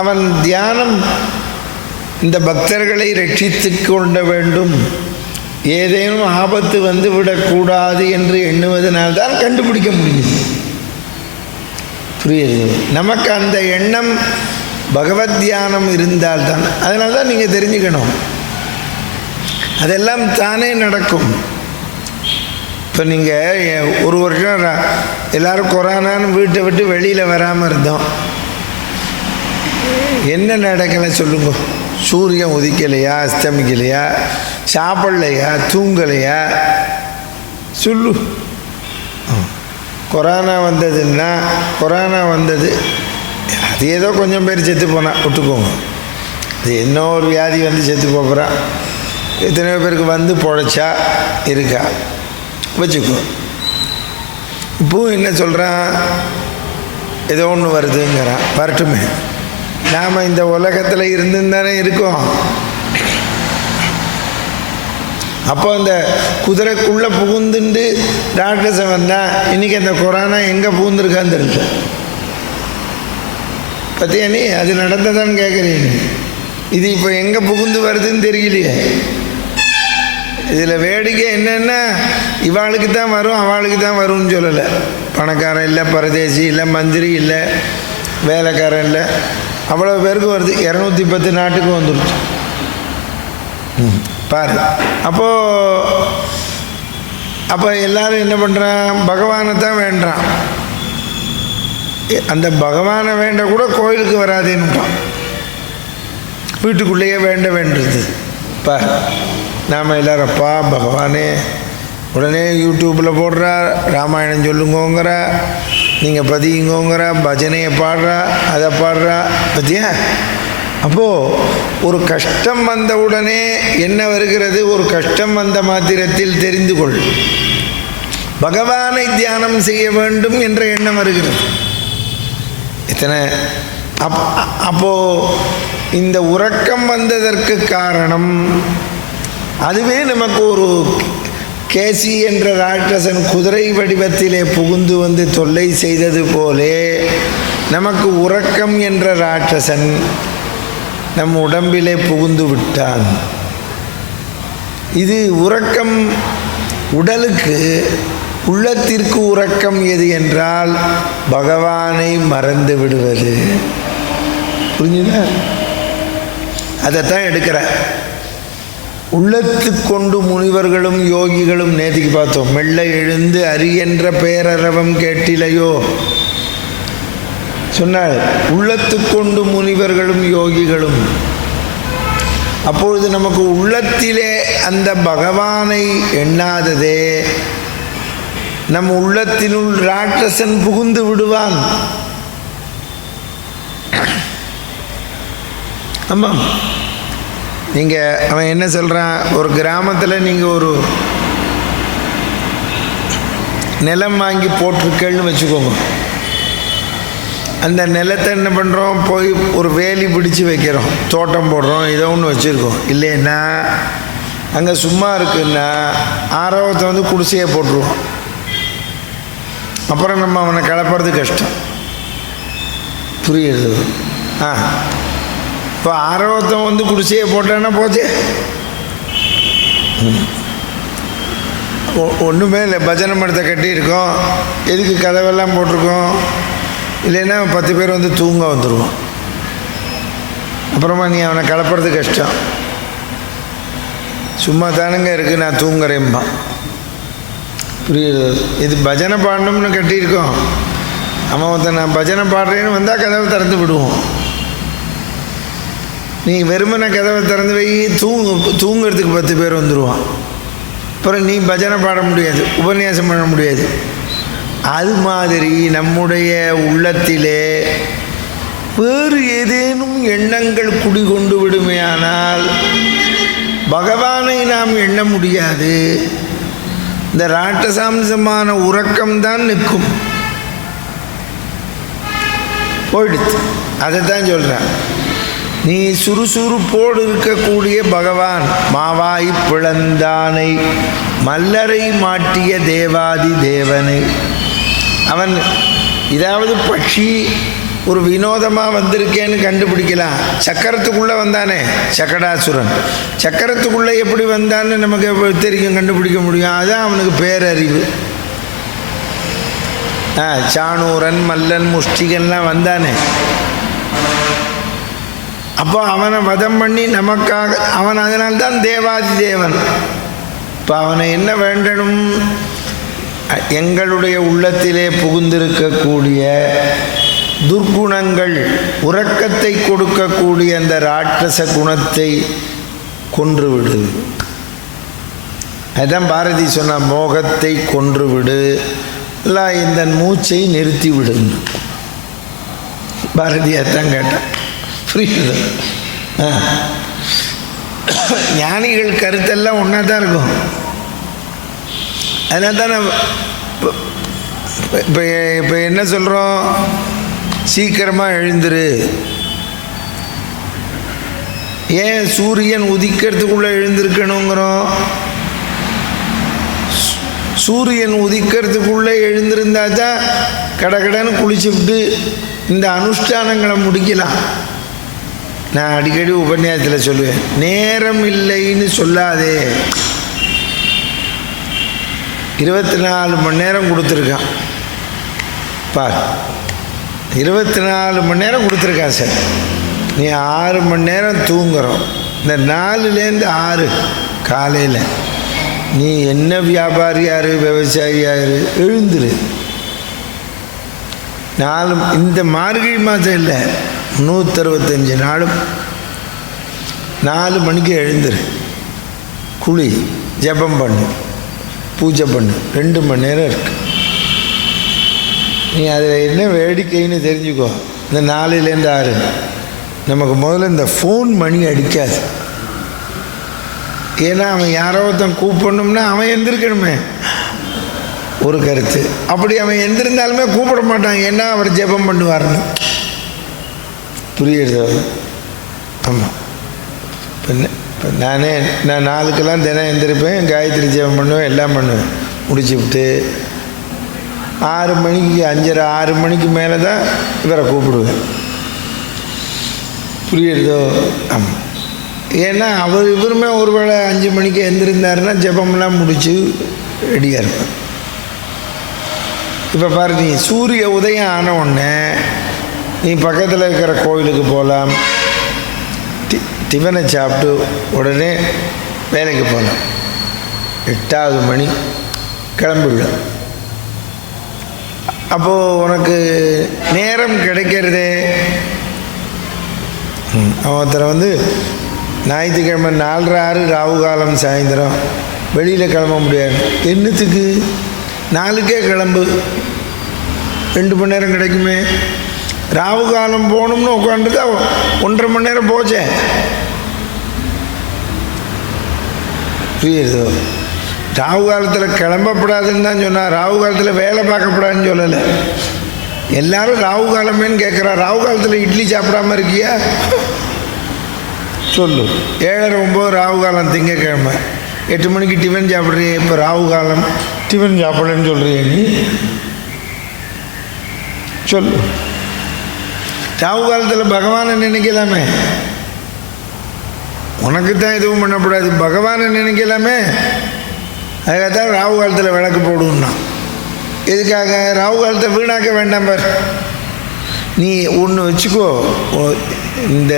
அவன் தியானம் இந்த பக்தர்களை ரட்சித்து கொள்ள வேண்டும், ஏதேனும் ஆபத்து வந்து விடக்கூடாது என்று எண்ணுவதனால்தான் கண்டுபிடிக்க முடியும். புரியுது? நமக்கு அந்த எண்ணம் பகவத் தியானம் இருந்தால்தான். அதனால தான் நீங்கள் தெரிஞ்சுக்கணும், அதெல்லாம் தானே நடக்கும். இப்போ நீங்கள் ஒரு வருஷம் எல்லோரும் கொரோனான்னு வீட்டை விட்டு வெளியில் வராமல் இருந்தோம், என்ன நடக்கலை சொல்லுங்க? சூரியன் உதிக்கலையா, அஸ்தமிக்கலையா, சாப்பிடலையா, தூங்கலையா? சொல்லு. கொரோனா வந்ததுன்னா கொரோனா வந்தது, அது ஏதோ கொஞ்சம் பேர் செத்து போனால் விட்டுக்கோங்க, அது என்ன ஒரு வியாதி வந்து செத்து போகிறான், எத்தனையோ பேருக்கு வந்து பொழைச்சா இருக்கா வச்சுக்கோ. இப்போவும் என்ன சொல்கிறான், ஏதோ ஒன்று வருதுங்கிறான், வரட்டுமே, நாம் இந்த உலகத்தில் இருந்துன்னு தானே இருக்கோம். அப்போ அந்த குதிரைக்குள்ளே புகுந்துண்டு டாக்டர்ஸை வந்தால் இன்றைக்கி அந்த கொரோனா எங்கே புகுந்துருக்கான்னு தெரியல. பற்றியா நீ அது நடந்ததான்னு கேட்குறீங்க? இது இப்போ எங்கே புகுந்து வருதுன்னு தெரியலையே. இதில் வேடிக்கை என்னென்னா இவாளுக்கு தான் வரும் அவளுக்கு தான் வரும்னு சொல்லலை. பணக்காரன் இல்லை, பரதேசி இல்லை, மந்திரி இல்லை, வேலைக்காரன் இல்லை, அவ்வளோ பேருக்கு வருது. 210 நாட்டுக்கு வந்துடுச்சு பாரு. அப்போ எல்லோரும் என்ன பண்ணுறான், பகவானை தான் வேண்டான். அந்த பகவானை வேண்ட கூட கோயிலுக்கு வராதேன்னுட்டான், வீட்டுக்குள்ளேயே வேண்ட வேண்டியது. பார், நாம் எல்லோரும் அப்பா பகவானே உடனே யூடியூப்பில் போடுறா, ராமாயணம் சொல்லுங்கோங்கிறா, நீங்கள் பதியுங்கோங்கிறா, பஜனையை பாடுறா, அதை பாடுறா. பத்தியா? அப்போது ஒரு கஷ்டம் வந்த உடனே என்ன வருகிறது? ஒரு கஷ்டம் வந்த மாத்திரத்தில் தெரிந்து கொள், பகவானை தியானம் செய்ய வேண்டும் என்ற எண்ணம் வருகிறது. இத்தனை அப்போது இந்த உறக்கம் வந்ததற்கு காரணம் அதுவே நமக்கு ஒரு கேசி என்ற ராட்சசன் குதிரை வடிவத்திலே புகுந்து வந்து தொல்லை செய்தது போலே நமக்கு உறக்கம் என்ற ராட்சசன் நம் உடம்பிலே புகுந்து விட்டான். இது உறக்கம் உடலுக்கு, உள்ளத்திற்கு உறக்கம் எது என்றால் பகவானை மறந்து விடுவது. புரிஞ்சுதா? அதைத்தான் எடுக்கிற. உள்ளத்து கொண்டு முனிவர்களும் யோகிகளும் நேற்றுக்கு பார்த்தோம். மெல்ல எழுந்து அரியென்ற பேரரவம் கேட்டிலையோ சொன்னார். உள்ளத்து கொண்டு முனிவர்களும் யோகிகளும். அப்பொழுது நமக்கு உள்ளத்திலே அந்த பகவானை எண்ணாததே நம் உள்ளத்தினுள் ராட்சசன் புகுந்து விடுவான். ஆமாம். நீங்கள் அவன் என்ன சொல்கிறான்? ஒரு கிராமத்தில் நீங்கள் ஒரு நிலம் வாங்கி போட்டிருக்கேன்னு வச்சுக்கோங்க. அந்த நிலத்தை என்ன பண்ணுறோம்? போய் ஒரு வேலி பிடிச்சி வைக்கிறோம், தோட்டம் போடுறோம், ஏதோ ஒன்று வச்சுருக்கோம். இல்லைன்னா அங்கே சும்மா இருக்குன்னா ஆரவத்தை வந்து குடிசையை போட்டுருவோம். அப்புறம் நம்ம அவனை கலப்புறது கஷ்டம். புரியுது? இப்போ ஆரவத்தம் வந்து குடிசையை போட்டான்னா போச்சு, ஒன்றுமே இல்லை. பஜனை மடத்தை கட்டியிருக்கோம், எதுக்கு கதவெல்லாம் போட்டிருக்கோம்? இல்லைன்னா 10 பேர் வந்து தூங்க வந்துடுவோம். அப்புறமா நீ அவனை கலப்புறது கஷ்டம். சும்மா தானுங்க இருக்குது, நான் தூங்குறேன்பா. புரியுது? இது பஜனை பாடணும்னு கட்டியிருக்கோம். அவன் ஒருத்தன் நான் பஜனை பாடுறேன்னு வந்தால் கதவை திறந்து விடுவோம். நீ வெறுமனை கதவை திறந்து வை, தூங்குறதுக்கு 10 பேர் வந்துடுவான். அப்புறம் நீ பஜனை பாட முடியாது, உபன்யாசம் பண்ண முடியாது. அது மாதிரி நம்முடைய உள்ளத்திலே வேறு ஏதேனும் எண்ணங்கள் குடிகொண்டு விடுமையானால் பகவானை நாம் எண்ண முடியாது. இந்த ராட்டசாம்சமான உறக்கம்தான் நிற்கும், போயிடுச்சு. அதைத்தான் சொல்கிறேன். நீ சுறுசுறுப்போடு இருக்கக்கூடிய பகவான் மாவாய் பிளந்தானை மல்லரை மாட்டிய தேவாதி தேவனை. அவன் இதாவது பட்சி ஒரு வினோதமாக வந்திருக்கேன்னு கண்டுபிடிக்கலாம். சக்கரத்துக்குள்ளே வந்தானே சக்கடாசுரன், சக்கரத்துக்குள்ளே எப்படி வந்தான்னு நமக்கு தெரியும், கண்டுபிடிக்க முடியும். அதுதான் அவனுக்கு பேரறிவு. சாணூரன் மல்லன் முஷ்டிகன்லாம் வந்தானே. அப்போ அவனை வதம் பண்ணி நமக்காக அவன், அதனால்தான் தேவாதி தேவன். இப்போ அவனை என்ன வேண்டணும்? எங்களுடைய உள்ளத்திலே புகுந்திருக்கக்கூடிய துர்குணங்கள், உறக்கத்தை கொடுக்கக்கூடிய அந்த ராட்சச குணத்தை கொன்றுவிடு. அதுதான் பாரதி சொன்ன, மோகத்தை கொன்றுவிடு, இல்லை இந்த மூச்சை நிறுத்திவிடு. பாரதியாத்தான் கேட்டான். புரியுது? ஞானிகள் கருத்தெல்லாம் ஒன்றா தான் இருக்கும். அதனால தான் இப்போ என்ன சொல்கிறோம்? சீக்கிரமாக எழுந்துரு. ஏன் சூரியன் உதிக்கிறதுக்குள்ளே எழுந்திருக்கணுங்கிறோம்? சூரியன் உதிக்கிறதுக்குள்ளே எழுந்திருந்தா தான் கடகடன்னு குளிச்சுவிட்டு இந்த அனுஷ்டானங்களை முடிக்கலாம். நான் அடிக்கடி உபன்யாசத்தில் சொல்லுவேன், நேரம் இல்லைன்னு சொல்லாதே. 24 மணி நேரம் கொடுத்துருக்கான் பார், 24 மணி நேரம் கொடுத்துருக்கான் சார். நீ 6 மணி நேரம் தூங்குறோம். இந்த 4லேருந்து 6 காலையில் நீ என்ன வியாபாரியாரு விவசாயியாரு எழுந்துரு. 4 இந்த மார்கழி மாதம் இல்லை, 365 நாளும் 4 மணிக்கு எழுந்துரு, குளி, ஜபம் பண்ணு, பூஜை பண்ணு, 2 மணி நேரம் இருக்கு. நீ அதில் என்ன வேடிக்கைன்னு தெரிஞ்சுக்கோ. இந்த 4லேருந்து 6 நமக்கு முதல்ல இந்த ஃபோன் மணி அடிக்காது. ஏன்னா அவன் யாரோ ஒருத்தன் கூப்பிடணும்னா அவன் எந்திருக்கணுமே, ஒரு கருத்து. அப்படி அவன் எந்திருந்தாலுமே கூப்பிட மாட்டான், ஏன்னா அவர் ஜெபம் பண்ணுவார்னு. புரியுது? ஆமாம். இப்போ நான் 4க்கெல்லாம் தினம் எந்திருப்பேன், காயத்ரி ஜெபம் பண்ணுவேன், எல்லாம் பண்ணுவேன். முடிச்சுவிட்டு 6 மணிக்கு 5:30 6 மணிக்கு மேலே தான் இவரை கூப்பிடுவேன். புரியுறதோ? ஆமாம். ஏன்னா இவருமே ஒரு வேளை 5 மணிக்கு எழுந்திருந்தாருன்னா ஜெபம்லாம் முடித்து ரெடியாக இருப்பார். இப்போ பாரு, நீ சூரிய உதயம் ஆன உடனே நீ பக்கத்தில் இருக்கிற கோயிலுக்கு போகலாம், டிஃபனை சாப்பிட்டு உடனே வேலைக்கு போகலாம். 8வது மணி கிளம்பிவிடும். அப்போது உனக்கு நேரம் கிடைக்கிறதே. ஒருத்தர் வந்து ஞாயிற்றுக்கிழமை 4:30 ராகு காலம் சாயந்தரம் வெளியில் கிளம்ப முடியாது. என்னத்துக்கு? 4க்கே கிளம்பு, 2 மணி நேரம் கிடைக்குமே. ராகு காலம் போகணும்னு உட்காந்துட்டா 1.5 மணி நேரம் போச்சே. புரியுதோ? ராகு காலத்தில் கிளம்பப்படாதுன்னு தான் சொன்னால், ராகு காலத்தில் வேலை பார்க்கப்படாதுன்னு சொல்லலை. எல்லாரும் ராகு காலமேன்னு கேட்குறா. ராகு காலத்தில் இட்லி சாப்பிடாமல் இருக்கியா? சொல்லு. 7:30 9 ராகு காலம் திங்கக்கிழமை, 8 மணிக்கு டிஃபன் சாப்பிட்றியே. இப்போ ராகு காலம் டிஃபன் சாப்பிடலன்னு சொல்கிறிய நீ? சொல்லு. ராகு காலத்தில் பகவானை நினைக்கலாமே. உனக்கு தான் எதுவும் பண்ணக்கூடாது, பகவானை நினைக்கலாமே. அதுக்காகத்தான் ராகு காலத்தில் விளக்கு போடுன்னா. எதுக்காக? ராகு காலத்தை வீணாக்க வேண்டாம். பார், நீ ஒன்று வச்சுக்கோ, இந்த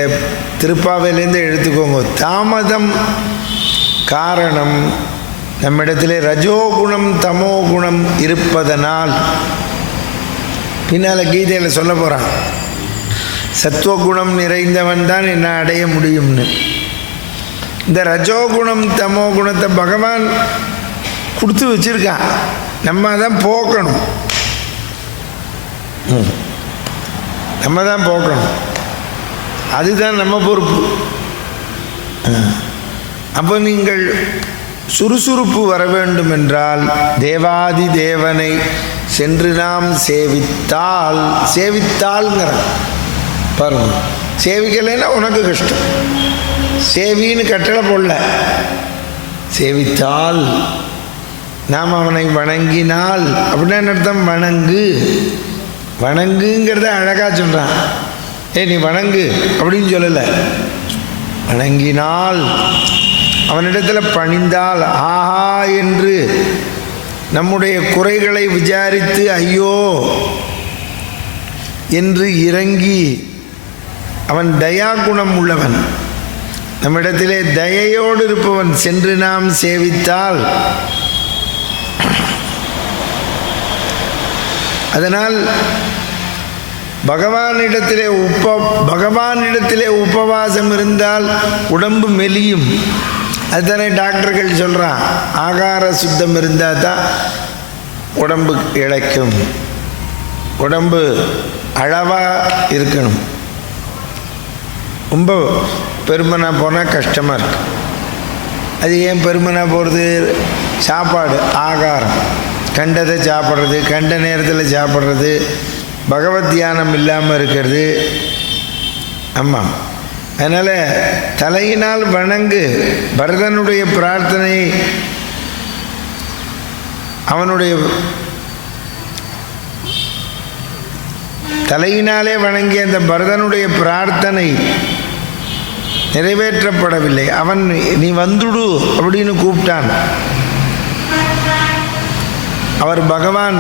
திருப்பாவையிலேருந்து எடுத்துக்கோங்க. தாமதம் காரணம் நம்மிடத்திலே ரஜோகுணம் தமோ குணம் இருப்பதனால். பின்னால் கீதையில் சொல்ல போகிறான், சத்துவகுணம் நிறைந்தவன் தான் என்ன அடைய முடியும்னு. இந்த ரஜோகுணம் தமோ குணத்தை பகவான் கொடுத்து வச்சிருக்கான், நம்ம தான் போக்கணும். நம்ம தான் போக்கணும், அதுதான் நம்ம பொறுப்பு. அப்போ நீங்கள் சுறுசுறுப்பு வர வேண்டும் என்றால் தேவாதி தேவனை சென்று நாம் சேவித்தால், சேவித்தால்ங்கிற பாருங்க. சேவிக்கலைன்னா உனக்கு கஷ்டம். சேவின்னு கட்டளை போடல, சேவித்தால் நாம் அவனை வணங்கினால் அப்படின்னா அர்த்தம். வணங்கு, வணங்குங்கிறத அழகாக சொல்கிறான். நீ வணங்கு அப்படின்னு சொல்லலை, வணங்கினால் அவனிடத்தில் பணிந்தால், ஆஹா என்று நம்முடைய குறைகளை விசாரித்து ஐயோ என்று இறங்கி, அவன் தயா குணம் உள்ளவன், நம்மிடத்திலே தயையோடு இருப்பவன் சென்று நாம் சேவித்தால். அதனால் பகவானிடத்திலே உபவாசம் இருந்தால் உடம்பு மெலியும். அதுதானே டாக்டர்கள் சொல்கிறான், ஆகார சுத்தம் இருந்தால் தான் உடம்பு இழைக்கும், உடம்பு அளவாக இருக்கணும். ரொம்ப பெருமனாக போனால் கஷ்டமாக இருக்கு. அது ஏன் பெருமனாக போகிறது? சாப்பாடு, ஆகாரம், கண்டதை சாப்பிட்றது, கண்ட நேரத்தில் சாப்பிட்றது, பகவத் தியானம் இல்லாமல் இருக்கிறது. ஆமாம். அதனால் தலையினால் வணங்கு. பரதனுடைய பிரார்த்தனை, அவனுடைய தலையினாலே வணங்கிய அந்த பரதனுடைய பிரார்த்தனை நிறைவேற்றப்படவில்லை. அவன் நீ வந்துடு அப்படின்னு கூப்பிட்டான். அவர் பகவான்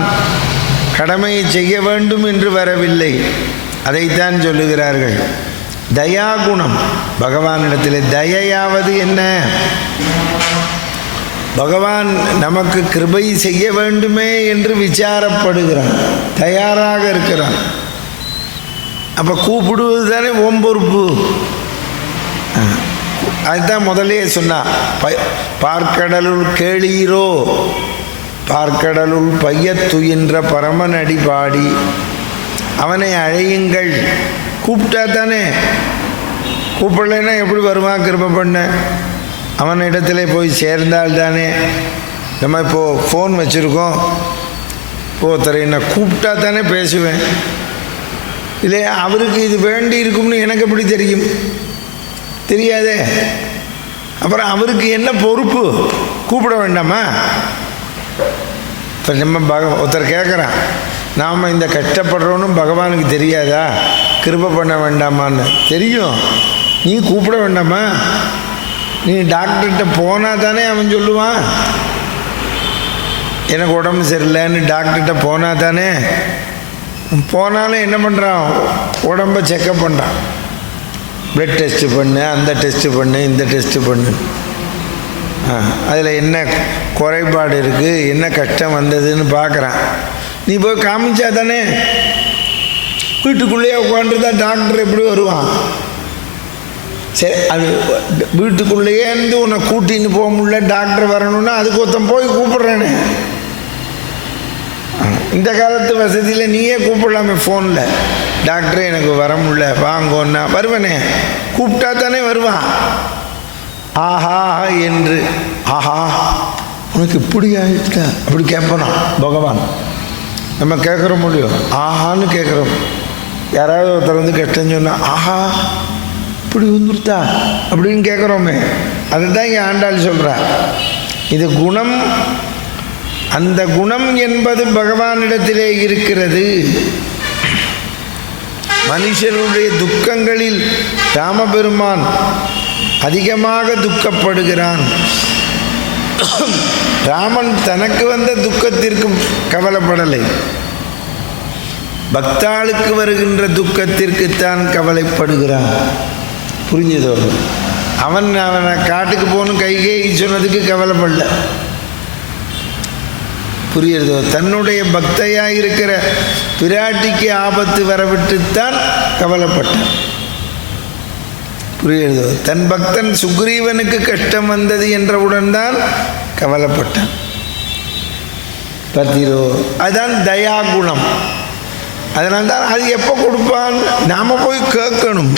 கடமையை செய்ய வேண்டும் என்று வரவில்லை. அதைத்தான் சொல்லுகிறார்கள். தயாகுணம், பகவானிடத்தில் தயையாவது என்ன? பகவான் நமக்கு கிருபை செய்ய வேண்டுமே என்று விசாரப்படுகிறான், தயாராக இருக்கிறான். அப்போ கூப்பிடுவது தானே ஓம் பொறுப்பு. அதுதான் முதலே சொன்னா, பார்க்கடலுள் கேளீரோ பார்க்கடலுள் பையத்துயின்ற பரமன் அடி பாடி அவனை அழையுங்கள். கூப்பிட்டா தானே, கூப்பிடலைன்னா எப்படி வருவான்? கிருபை பண்ண அவன் இடத்துல போய் சேர்ந்தால் தானே. நம்ம இப்போது ஃபோன் வச்சுருக்கோம், ஒருத்தர் என்னை கூப்பிட்டா தானே பேசுவேன். இல்லை அவருக்கு இது வேண்டி இருக்கும்னு எனக்கு எப்படி தெரியும்? தெரியாதே. அப்புறம் அவருக்கு என்ன பொறுப்பு? கூப்பிட வேண்டாமா? இப்போ நம்ம ஒருத்தர் கேட்குறான், நாம் இந்த கஷ்டப்படுறோன்னு பகவானுக்கு தெரியாதா? கிருபை பண்ண வேண்டாமான்னு தெரியும். நீ கூப்பிட வேண்டாமா? நீ டாக்டர்கிட்ட போனால் தானே அவன் சொல்லுவான். எனக்கு உடம்பு சரியில்லைன்னு டாக்டர்கிட்ட போனால் தானே. போனாலும் என்ன பண்ணுறான்? உடம்பை செக்கப் பண்ணுறான். பிளட் டெஸ்ட்டு பண்ணு, அந்த டெஸ்ட்டு பண்ணு, இந்த டெஸ்ட்டு பண்ணு. அதில் என்ன குறைபாடு இருக்குது, என்ன கஷ்டம் வந்ததுன்னு பார்க்குறான். நீ போய் காமிச்சா தானே. வீட்டுக்குள்ளேயே உட்காந்துருந்தா டாக்டர் எப்படி வருவான்? சரி, அது வீட்டுக்குள்ளேயே இருந்து உன்னை கூட்டின்னு போக முடியல, டாக்டர் வரணும்னா அதுக்கு ஒருத்தன் போய் கூப்பிட்றேனே. இந்த காலத்து வசதியில் நீயே கூப்பிடலாமே ஃபோனில். டாக்டரே எனக்கு வர முடியல வாங்கோன்னா வருவனே. கூப்பிட்டா தானே வருவான். ஆஹா என்று, ஆஹா உனக்கு இப்படி ஆகிட்டா அப்படி கேட்பனா பகவான்? நம்ம கேட்குற முடியும்? ஆஹான்னு கேட்குறோம். யாராவது ஒருத்தர் வந்து கஷ்டம் சொன்னால் ஆஹா இப்படி வந்துருத்தா அப்படின்னு கேட்குறோமே. அதுதான் இங்கே ஆண்டாள் சொல்கிறா. இது குணம். அந்த குணம் என்பது பகவானிடத்திலே இருக்கிறது. மனுஷனுடைய துக்கங்களில் ராமபெருமான் அதிகமாக துக்கப்படுகிறான். ராமன் தனக்கு வந்த துக்கத்திற்கும் கவலைப்படலை, பக்தாளுக்கு வருகின்ற துக்கத்திற்குத்தான் கவலைப்படுகிறான். புரிஞ்சதோ? அவனை காட்டுக்கு போகணும் கைகேயி சொன்னதுக்கு கவலைப்படல. புரியுறதோ? தன்னுடைய பக்தையாக இருக்கிற பிராட்டிக்கு ஆபத்து வரவிட்டுத்தான் கவலைப்பட்டான். புரியுறதோ? தன் பக்தன் சுக்ரீவனுக்கு கஷ்டம் வந்தது என்றவுடன் தான் கவலைப்பட்டான். பார்த்தீரோ? அதுதான் தயா குணம். அதனால்தான் அது எப்போ கொடுப்பான்? நாம் போய் கேட்கணும்.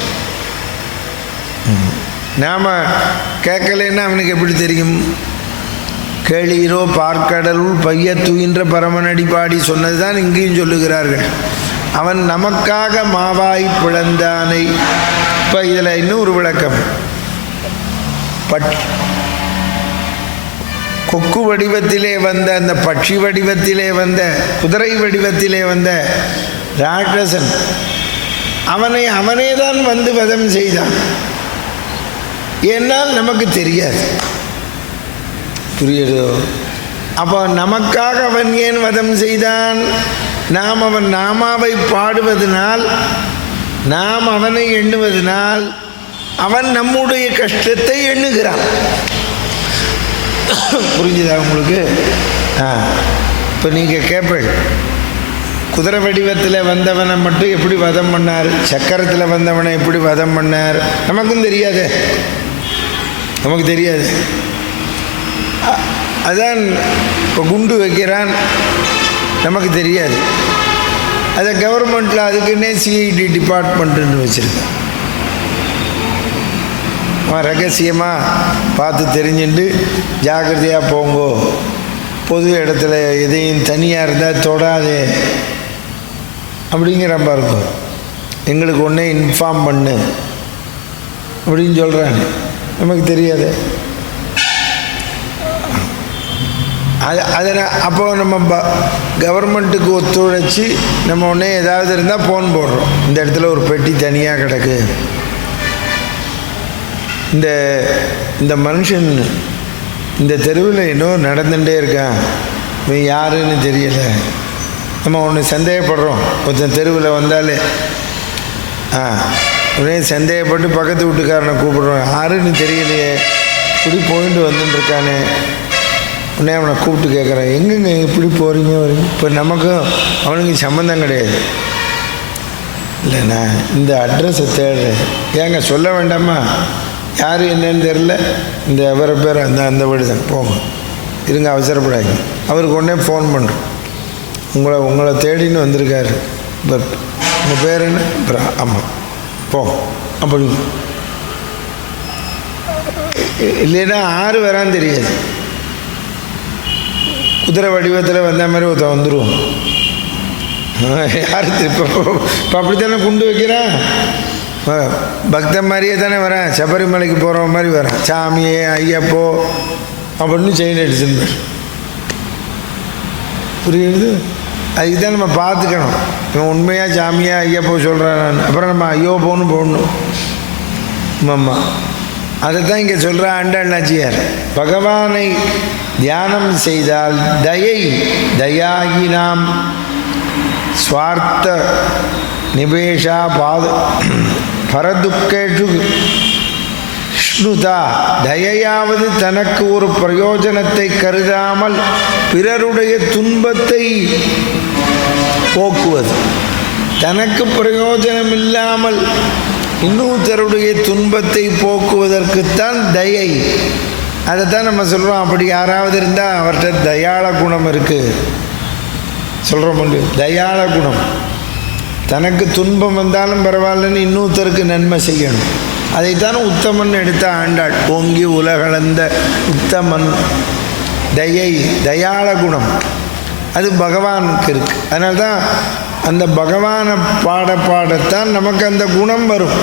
நாம் கேட்கலைன்னா அவனுக்கு எப்படி தெரியும்? கேளீரோ பார்க்கடலுள் பையத்துயின்ற பரமனடி பாடி சொன்னது தான் இங்கேயும் சொல்லுகிறார்கள். அவன் நமக்காக மாவாய் பிளந்தானை. இப்போ இதில் இன்னும் ஒரு விளக்கம். கொக்கு வடிவத்திலே வந்த, அந்த பட்சி வடிவத்திலே வந்த, குதிரை வடிவத்திலே வந்த ராட்சசன் அவனே தான் வந்து வதம் செய்தான். ஏன்னால் நமக்கு தெரியாது. புரியுதோ? அப்போ நமக்காக அவன் ஏன் வதம் செய்தான்? நாம் அவன் நாமாவை பாடுவதனால், நாம் அவனை எண்ணுவதனால் அவன் நம்முடைய கஷ்டத்தை எண்ணுகிறான். புரிஞ்சுதா உங்களுக்கு? இப்போ நீங்கள் கேட்பீங்க, குதிரை வடிவத்தில் வந்தவனை மட்டும் எப்படி வதம் பண்ணார், சக்கரத்தில் வந்தவனை எப்படி வதம் பண்ணார்? நமக்கும் தெரியாது. நமக்கு தெரியாது. அதான் இப்போ குண்டு வைக்கிறான், நமக்கு தெரியாது. அதை கவர்மெண்ட்டில் அதுக்குன்னே சிஐடி டிபார்ட்மெண்ட்டுன்னு வச்சுருக்கேன். அவன் ரகசியமாக பார்த்து தெரிஞ்சுட்டு ஜாக்கிரதையாக போங்கோ, பொது இடத்துல எதையும் தனியாக இருந்தால் தொடாதே அப்படிங்கிற மாதிரி இருக்கும். எங்களுக்கு ஒன்றே இன்ஃபார்ம் பண்ணு அப்படின்னு சொல்கிறாங்க. நமக்கு தெரியாது. அதில் அப்போது நம்ம கவர்மெண்ட்டுக்கு ஒத்துழைச்சி நம்ம ஒன்றே ஏதாவது இருந்தால் ஃபோன் போடுறோம். இந்த இடத்துல ஒரு பெட்டி தனியாக கிடக்கு, இந்த மனுஷன் இந்த தெருவில் இன்னும் நடந்துகிட்டே இருக்கான், இவன் யாருன்னு தெரியலை. நம்ம ஒன்று சந்தேகப்படுறோம். ஒருத்தன் தெருவில் வந்தாலே உடனே சந்தேகப்பட்டு பக்கத்து வீட்டுக்காரனை கூப்பிடுறோம், யாருன்னு தெரியலையே, இப்படி போயிட்டு வந்துட்டுருக்கானே. உடனே அவனை கூப்பிட்டு கேட்குறேன், எங்கெங்க இப்படி போகிறீங்க வரீங்க? இப்போ நமக்கும் அவனுக்கு சம்மந்தம் கிடையாது. இல்லைண்ணா இந்த அட்ரஸை தேடுறேன். ஏங்க சொல்ல வேண்டாமா? யார் என்னன்னு தெரில, இந்த அவரை பேர் அந்த வீடு தான் போங்க. இருங்க அவசரப்படாங்க. அவருக்கு உடனே ஃபோன் பண்ணுறோம், உங்களை தேடின்னு வந்திருக்காரு. இப்போ உங்கள் பேர் என்ன? ஆமாம், போ அப்படி. இல்லைன்னா ஆறு வரான்னு தெரியாது. குதிரை வடிவத்தில் வந்த மாதிரி ஒருத்தன் வந்துடுவோம். யார் இப்போ அப்படித்தானே குண்டு வைக்கிறான். பக்தன் மாதிரியே தானே வரேன், சபரிமலைக்கு போகிற மாதிரி வரேன். சாமியே ஐயப்போ அப்படின்னு செயின் அடிச்சுன்னு புரியுது. அதுக்கு தான் நம்ம பார்த்துக்கணும், இவன் உண்மையாக சாமியாக ஐயப்போ சொல்கிறான். அப்புறம் நம்ம ஐயோ போகணும். ஆமாம், அதை தான் இங்கே சொல்கிற ஆண்டாள் நாச்சியார். பகவானை தியானம் செய்தால் தயாகி நாம் ஸ்வார்த்த நிபேஷா பரதுக்கேஷு ஸ்னுதா. தயையாவது தனக்கு ஒரு பிரயோஜனத்தை கருதாமல் பிறருடைய துன்பத்தை போக்குவது. தனக்கு பிரயோஜனம் இல்லாமல் இன்னொருத்தருடைய துன்பத்தை போக்குவதற்குத்தான் தயை. அதைத்தான் நம்ம சொல்கிறோம். அப்படி யாராவது இருந்தால் அவர்கிட்ட தயாள குணம் இருக்குது சொல்கிறோம். முடியும் தயாள குணம். தனக்கு துன்பம் வந்தாலும் பரவாயில்லன்னு இன்னொருத்தருக்கு நன்மை செய்யணும். அதைத்தான் உத்தமன் எடுத்த ஆண்டாள். ஓங்கி உலகளந்த உத்தமன். தயாள குணம் அது பகவானுக்கு இருக்குது. அதனால தான் அந்த பகவானை பாடத்தான் நமக்கு அந்த குணம் வரும்.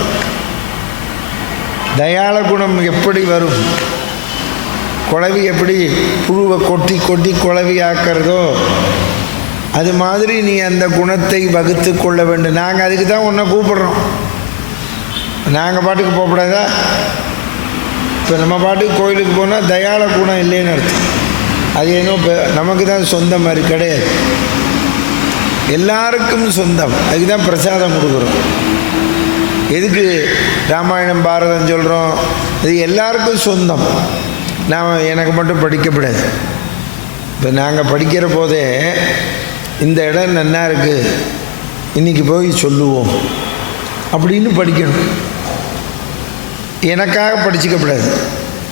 தயாள குணம் எப்படி வரும்? குழவி எப்படி புழுவை கொட்டி கொட்டி குழவி ஆக்கிறதோ அது மாதிரி நீ அந்த குணத்தை வகுத்து கொள்ள வேண்டும். நாங்கள் அதுக்கு தான் உன்னை கூப்பிடுறோம். நாங்கள் பாட்டுக்கு போகக்கூடாதா? இப்போ நம்ம பாட்டுக்கு கோயிலுக்கு போனால் தயாள குணம் இல்லைன்னு அர்த்தம். அது ஏன்னோ நமக்கு தான் சொந்தம் மாதிரி கிடையாது, எல்லாருக்கும் சொந்தம். அதுக்கு தான் பிரசாதம் கொடுக்குறோம். எதுக்கு ராமாயணம் பாரதம் சொல்கிறோம்? அது எல்லாருக்கும் சொந்தம். நாம் எனக்கு மட்டும் படிக்கப்படாது. இப்போ நாங்கள் படிக்கிற போதே இந்த இடம் நல்லா இருக்குது, இன்றைக்கி போய் சொல்லுவோம் அப்படின்னு படிக்கணும். எனக்காக படிச்சுக்கப்படாது.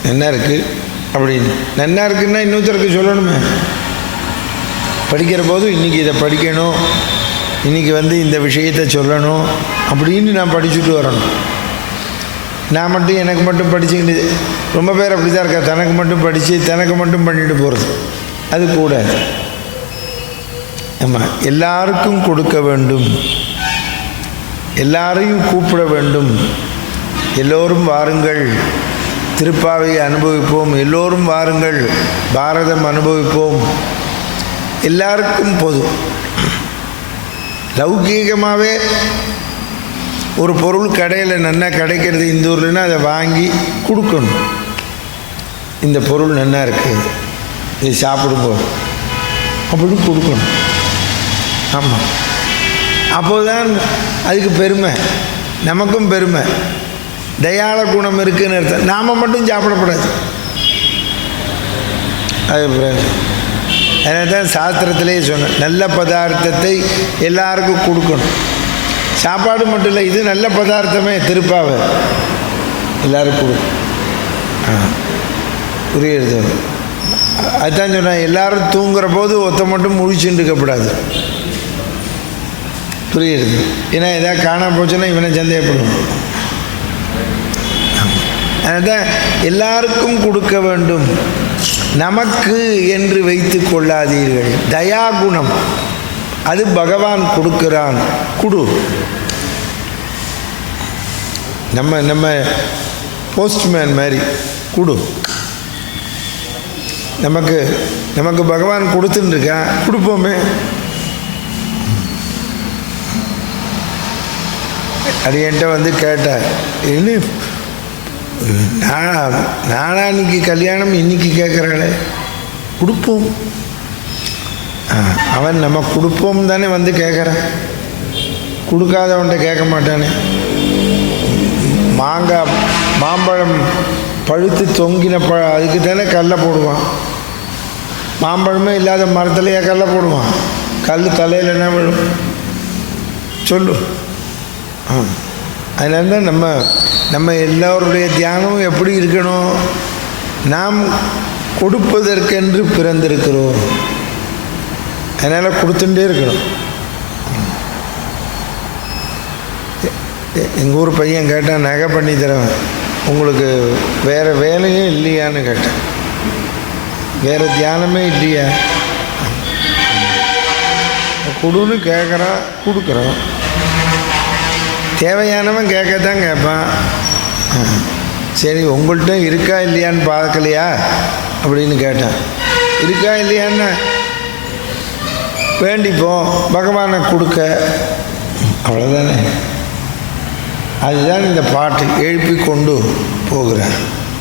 நல்லா இருக்குது அப்படின்னு. நல்லா இருக்குன்னா இன்னொருத்தருக்கு சொல்லணுமே. படிக்கிற போது இன்றைக்கி இதை படிக்கணும், இன்றைக்கி இந்த விஷயத்தை சொல்லணும் அப்படின்னு நான் படிச்சுட்டு வரணும். நான் மட்டும் எனக்கு மட்டும் படிச்சுக்கிட்டு, ரொம்ப பேர் அப்படி தான் இருக்கா, தனக்கு மட்டும் படித்து தனக்கு மட்டும் பண்ணிட்டு போகிறது. அது கூடாது. ஆமாம், எல்லாருக்கும் கொடுக்க வேண்டும், எல்லாரையும் கூப்பிட வேண்டும். எல்லோரும் வாருங்கள், திருப்பாவை அனுபவிப்போம். எல்லோரும் வாருங்கள், பாரதம் அனுபவிப்போம். எல்லாருக்கும் பொது. லௌகீகமாகவே ஒரு பொருள் கடையில் நல்லா கிடைக்கிறது இந்த ஊர்லன்னா அதை வாங்கி கொடுக்கணும். இந்த பொருள் நல்லா இருக்குது, இது சாப்பிடுங்க அப்படின்னு கொடுக்கணும். ஆமாம், அப்போதான் அதுக்கு பெருமை, நமக்கும் பெருமை. தயாள குணம் இருக்குன்னு அர்த்தம். நாம் மட்டும் சாப்பிடக்கூடாது. அது அதனால தான் சாஸ்திரத்திலே சொன்னேன், நல்ல பதார்த்தத்தை எல்லாருக்கும் கொடுக்கணும். சாப்பாடு மட்டும் இல்லை, இது நல்ல பதார்த்தமே, திருப்பாவை எல்லாருக்கும் கொடுக்கும். புரியுது? அதுதான் சொன்னேன், எல்லாரும் தூங்குற போது ஒத்த மட்டும் முழிச்சுட்டு இருக்கக்கூடாது. புரியுது? ஏன்னா எதாவது காணாம போச்சுன்னா இவனை சந்தேகப்படுவோம். அதுதான் எல்லாருக்கும் கொடுக்க வேண்டும், நமக்கு என்று வைத்து கொள்ளாதீர்கள். தயாகுணம் அது பகவான் கொடுக்கிறான், குடு. நம்ம போஸ்ட்மேன் மாதிரி குடு. நமக்கு பகவான் கொடுத்துட்டு இருக்கான், கொடுப்போமே. அது என்கிட்ட கேட்டார், இன்னும் நானா இன்னைக்கு கல்யாணம் இன்னைக்கு கேட்குறாளே, கொடுப்போம். அவன் நம்ம கொடுப்போம் தானே கேட்குறான், கொடுக்காதவன்கிட்ட கேட்க மாட்டானே. மாம்பழம் பழுத்து தொங்கின அதுக்கு தானே கல்லை போடுவான். மாம்பழமே இல்லாத மரத்துலையே கல்லை போடுவான். கல் தலையில் என்ன விழும் சொல்லு. அதனால தான் நம்ம எல்லோருடைய தியானம் எப்படி இருக்கணும், நாம் கொடுப்பதற்கென்று பிறந்திருக்கிறோம். அதனால் கொடுத்துட்டே இருக்கணும். எங்கள் ஊர் பையன் கேட்டான், நகை பண்ணி தரேன், உங்களுக்கு வேறு வேலையே இல்லையான்னு கேட்டேன். வேறு தியானமே இல்லையா? கொடுன்னு கேட்குறான், கொடுக்குறோம். தேவையானவன் கேட்கத்தான் கேட்பான். சரி, உங்கள்கிட்ட இருக்கா இல்லையான்னு பார்க்கலையா அப்படின்னு கேட்டான். இருக்கா இல்லையான்னு வேண்டிப்போம், பகவானை கொடுக்க, அவ்வளோதானே. அதுதான் இந்த பாட்டு எழுப்பி கொண்டு போகிறார்.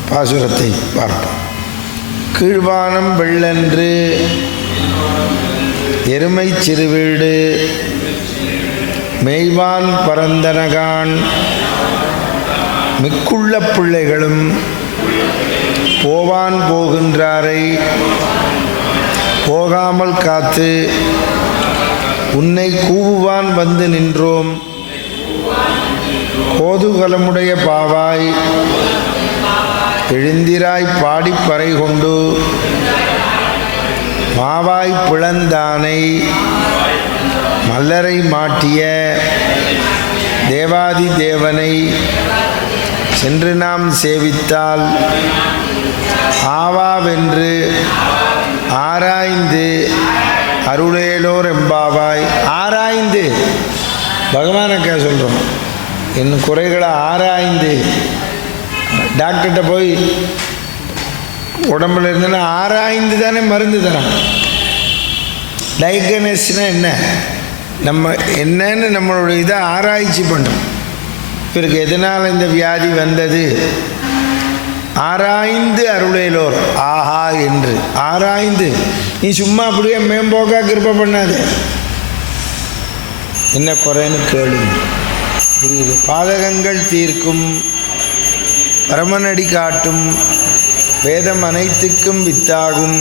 பாசுரத்தை பார்ப்போம். கீழ்வானம் வெள்ளன்று எருமை சிறுவீடு மெய்வான் பரந்தனகான் மிக்குள்ள பிள்ளைகளும் போவான் போகின்றாரை போகாமல் காத்து உன்னை கூவுவான் வந்து நின்றோம் கோதுகலமுடைய பாவாய் எழுந்திராய் பாடிப்பறை கொண்டு மாவாய் பிளந்தானை மல்லரை மாட்டிய தேவாதி தேவனை சென்று நாம் சேவித்தால் ஆவாவென்று ஆராய்ந்து அருளேலோர் எம்பாவாய். ஆராய்ந்து பகவானுக்கா சொல்கிறோம். என் குறைகளை ஆராய்ந்து, டாக்டர்கிட்ட போய் உடம்புல இருந்தேன்னா ஆராய்ந்து தானே மருந்து தரான். டயக்னோசிஸ்னால் என்ன? நம்ம என்னன்னு நம்மளுடைய இதை ஆராய்ச்சி பண்ணுறோம். இவருக்கு எதனால் இந்த வியாதி வந்தது, ஆராய்ந்து அருளேலோர் ஆஹா என்று ஆராய்ந்து. நீ சும்மா அப்படியே மேம்போக்கா கிருப்பை பண்ணாது, என்ன குறைன்னு கேளு. புரியுது? பாதகங்கள் தீர்க்கும் பரமனடி காட்டும் வேதம் அனைத்துக்கும் வித்தாகும்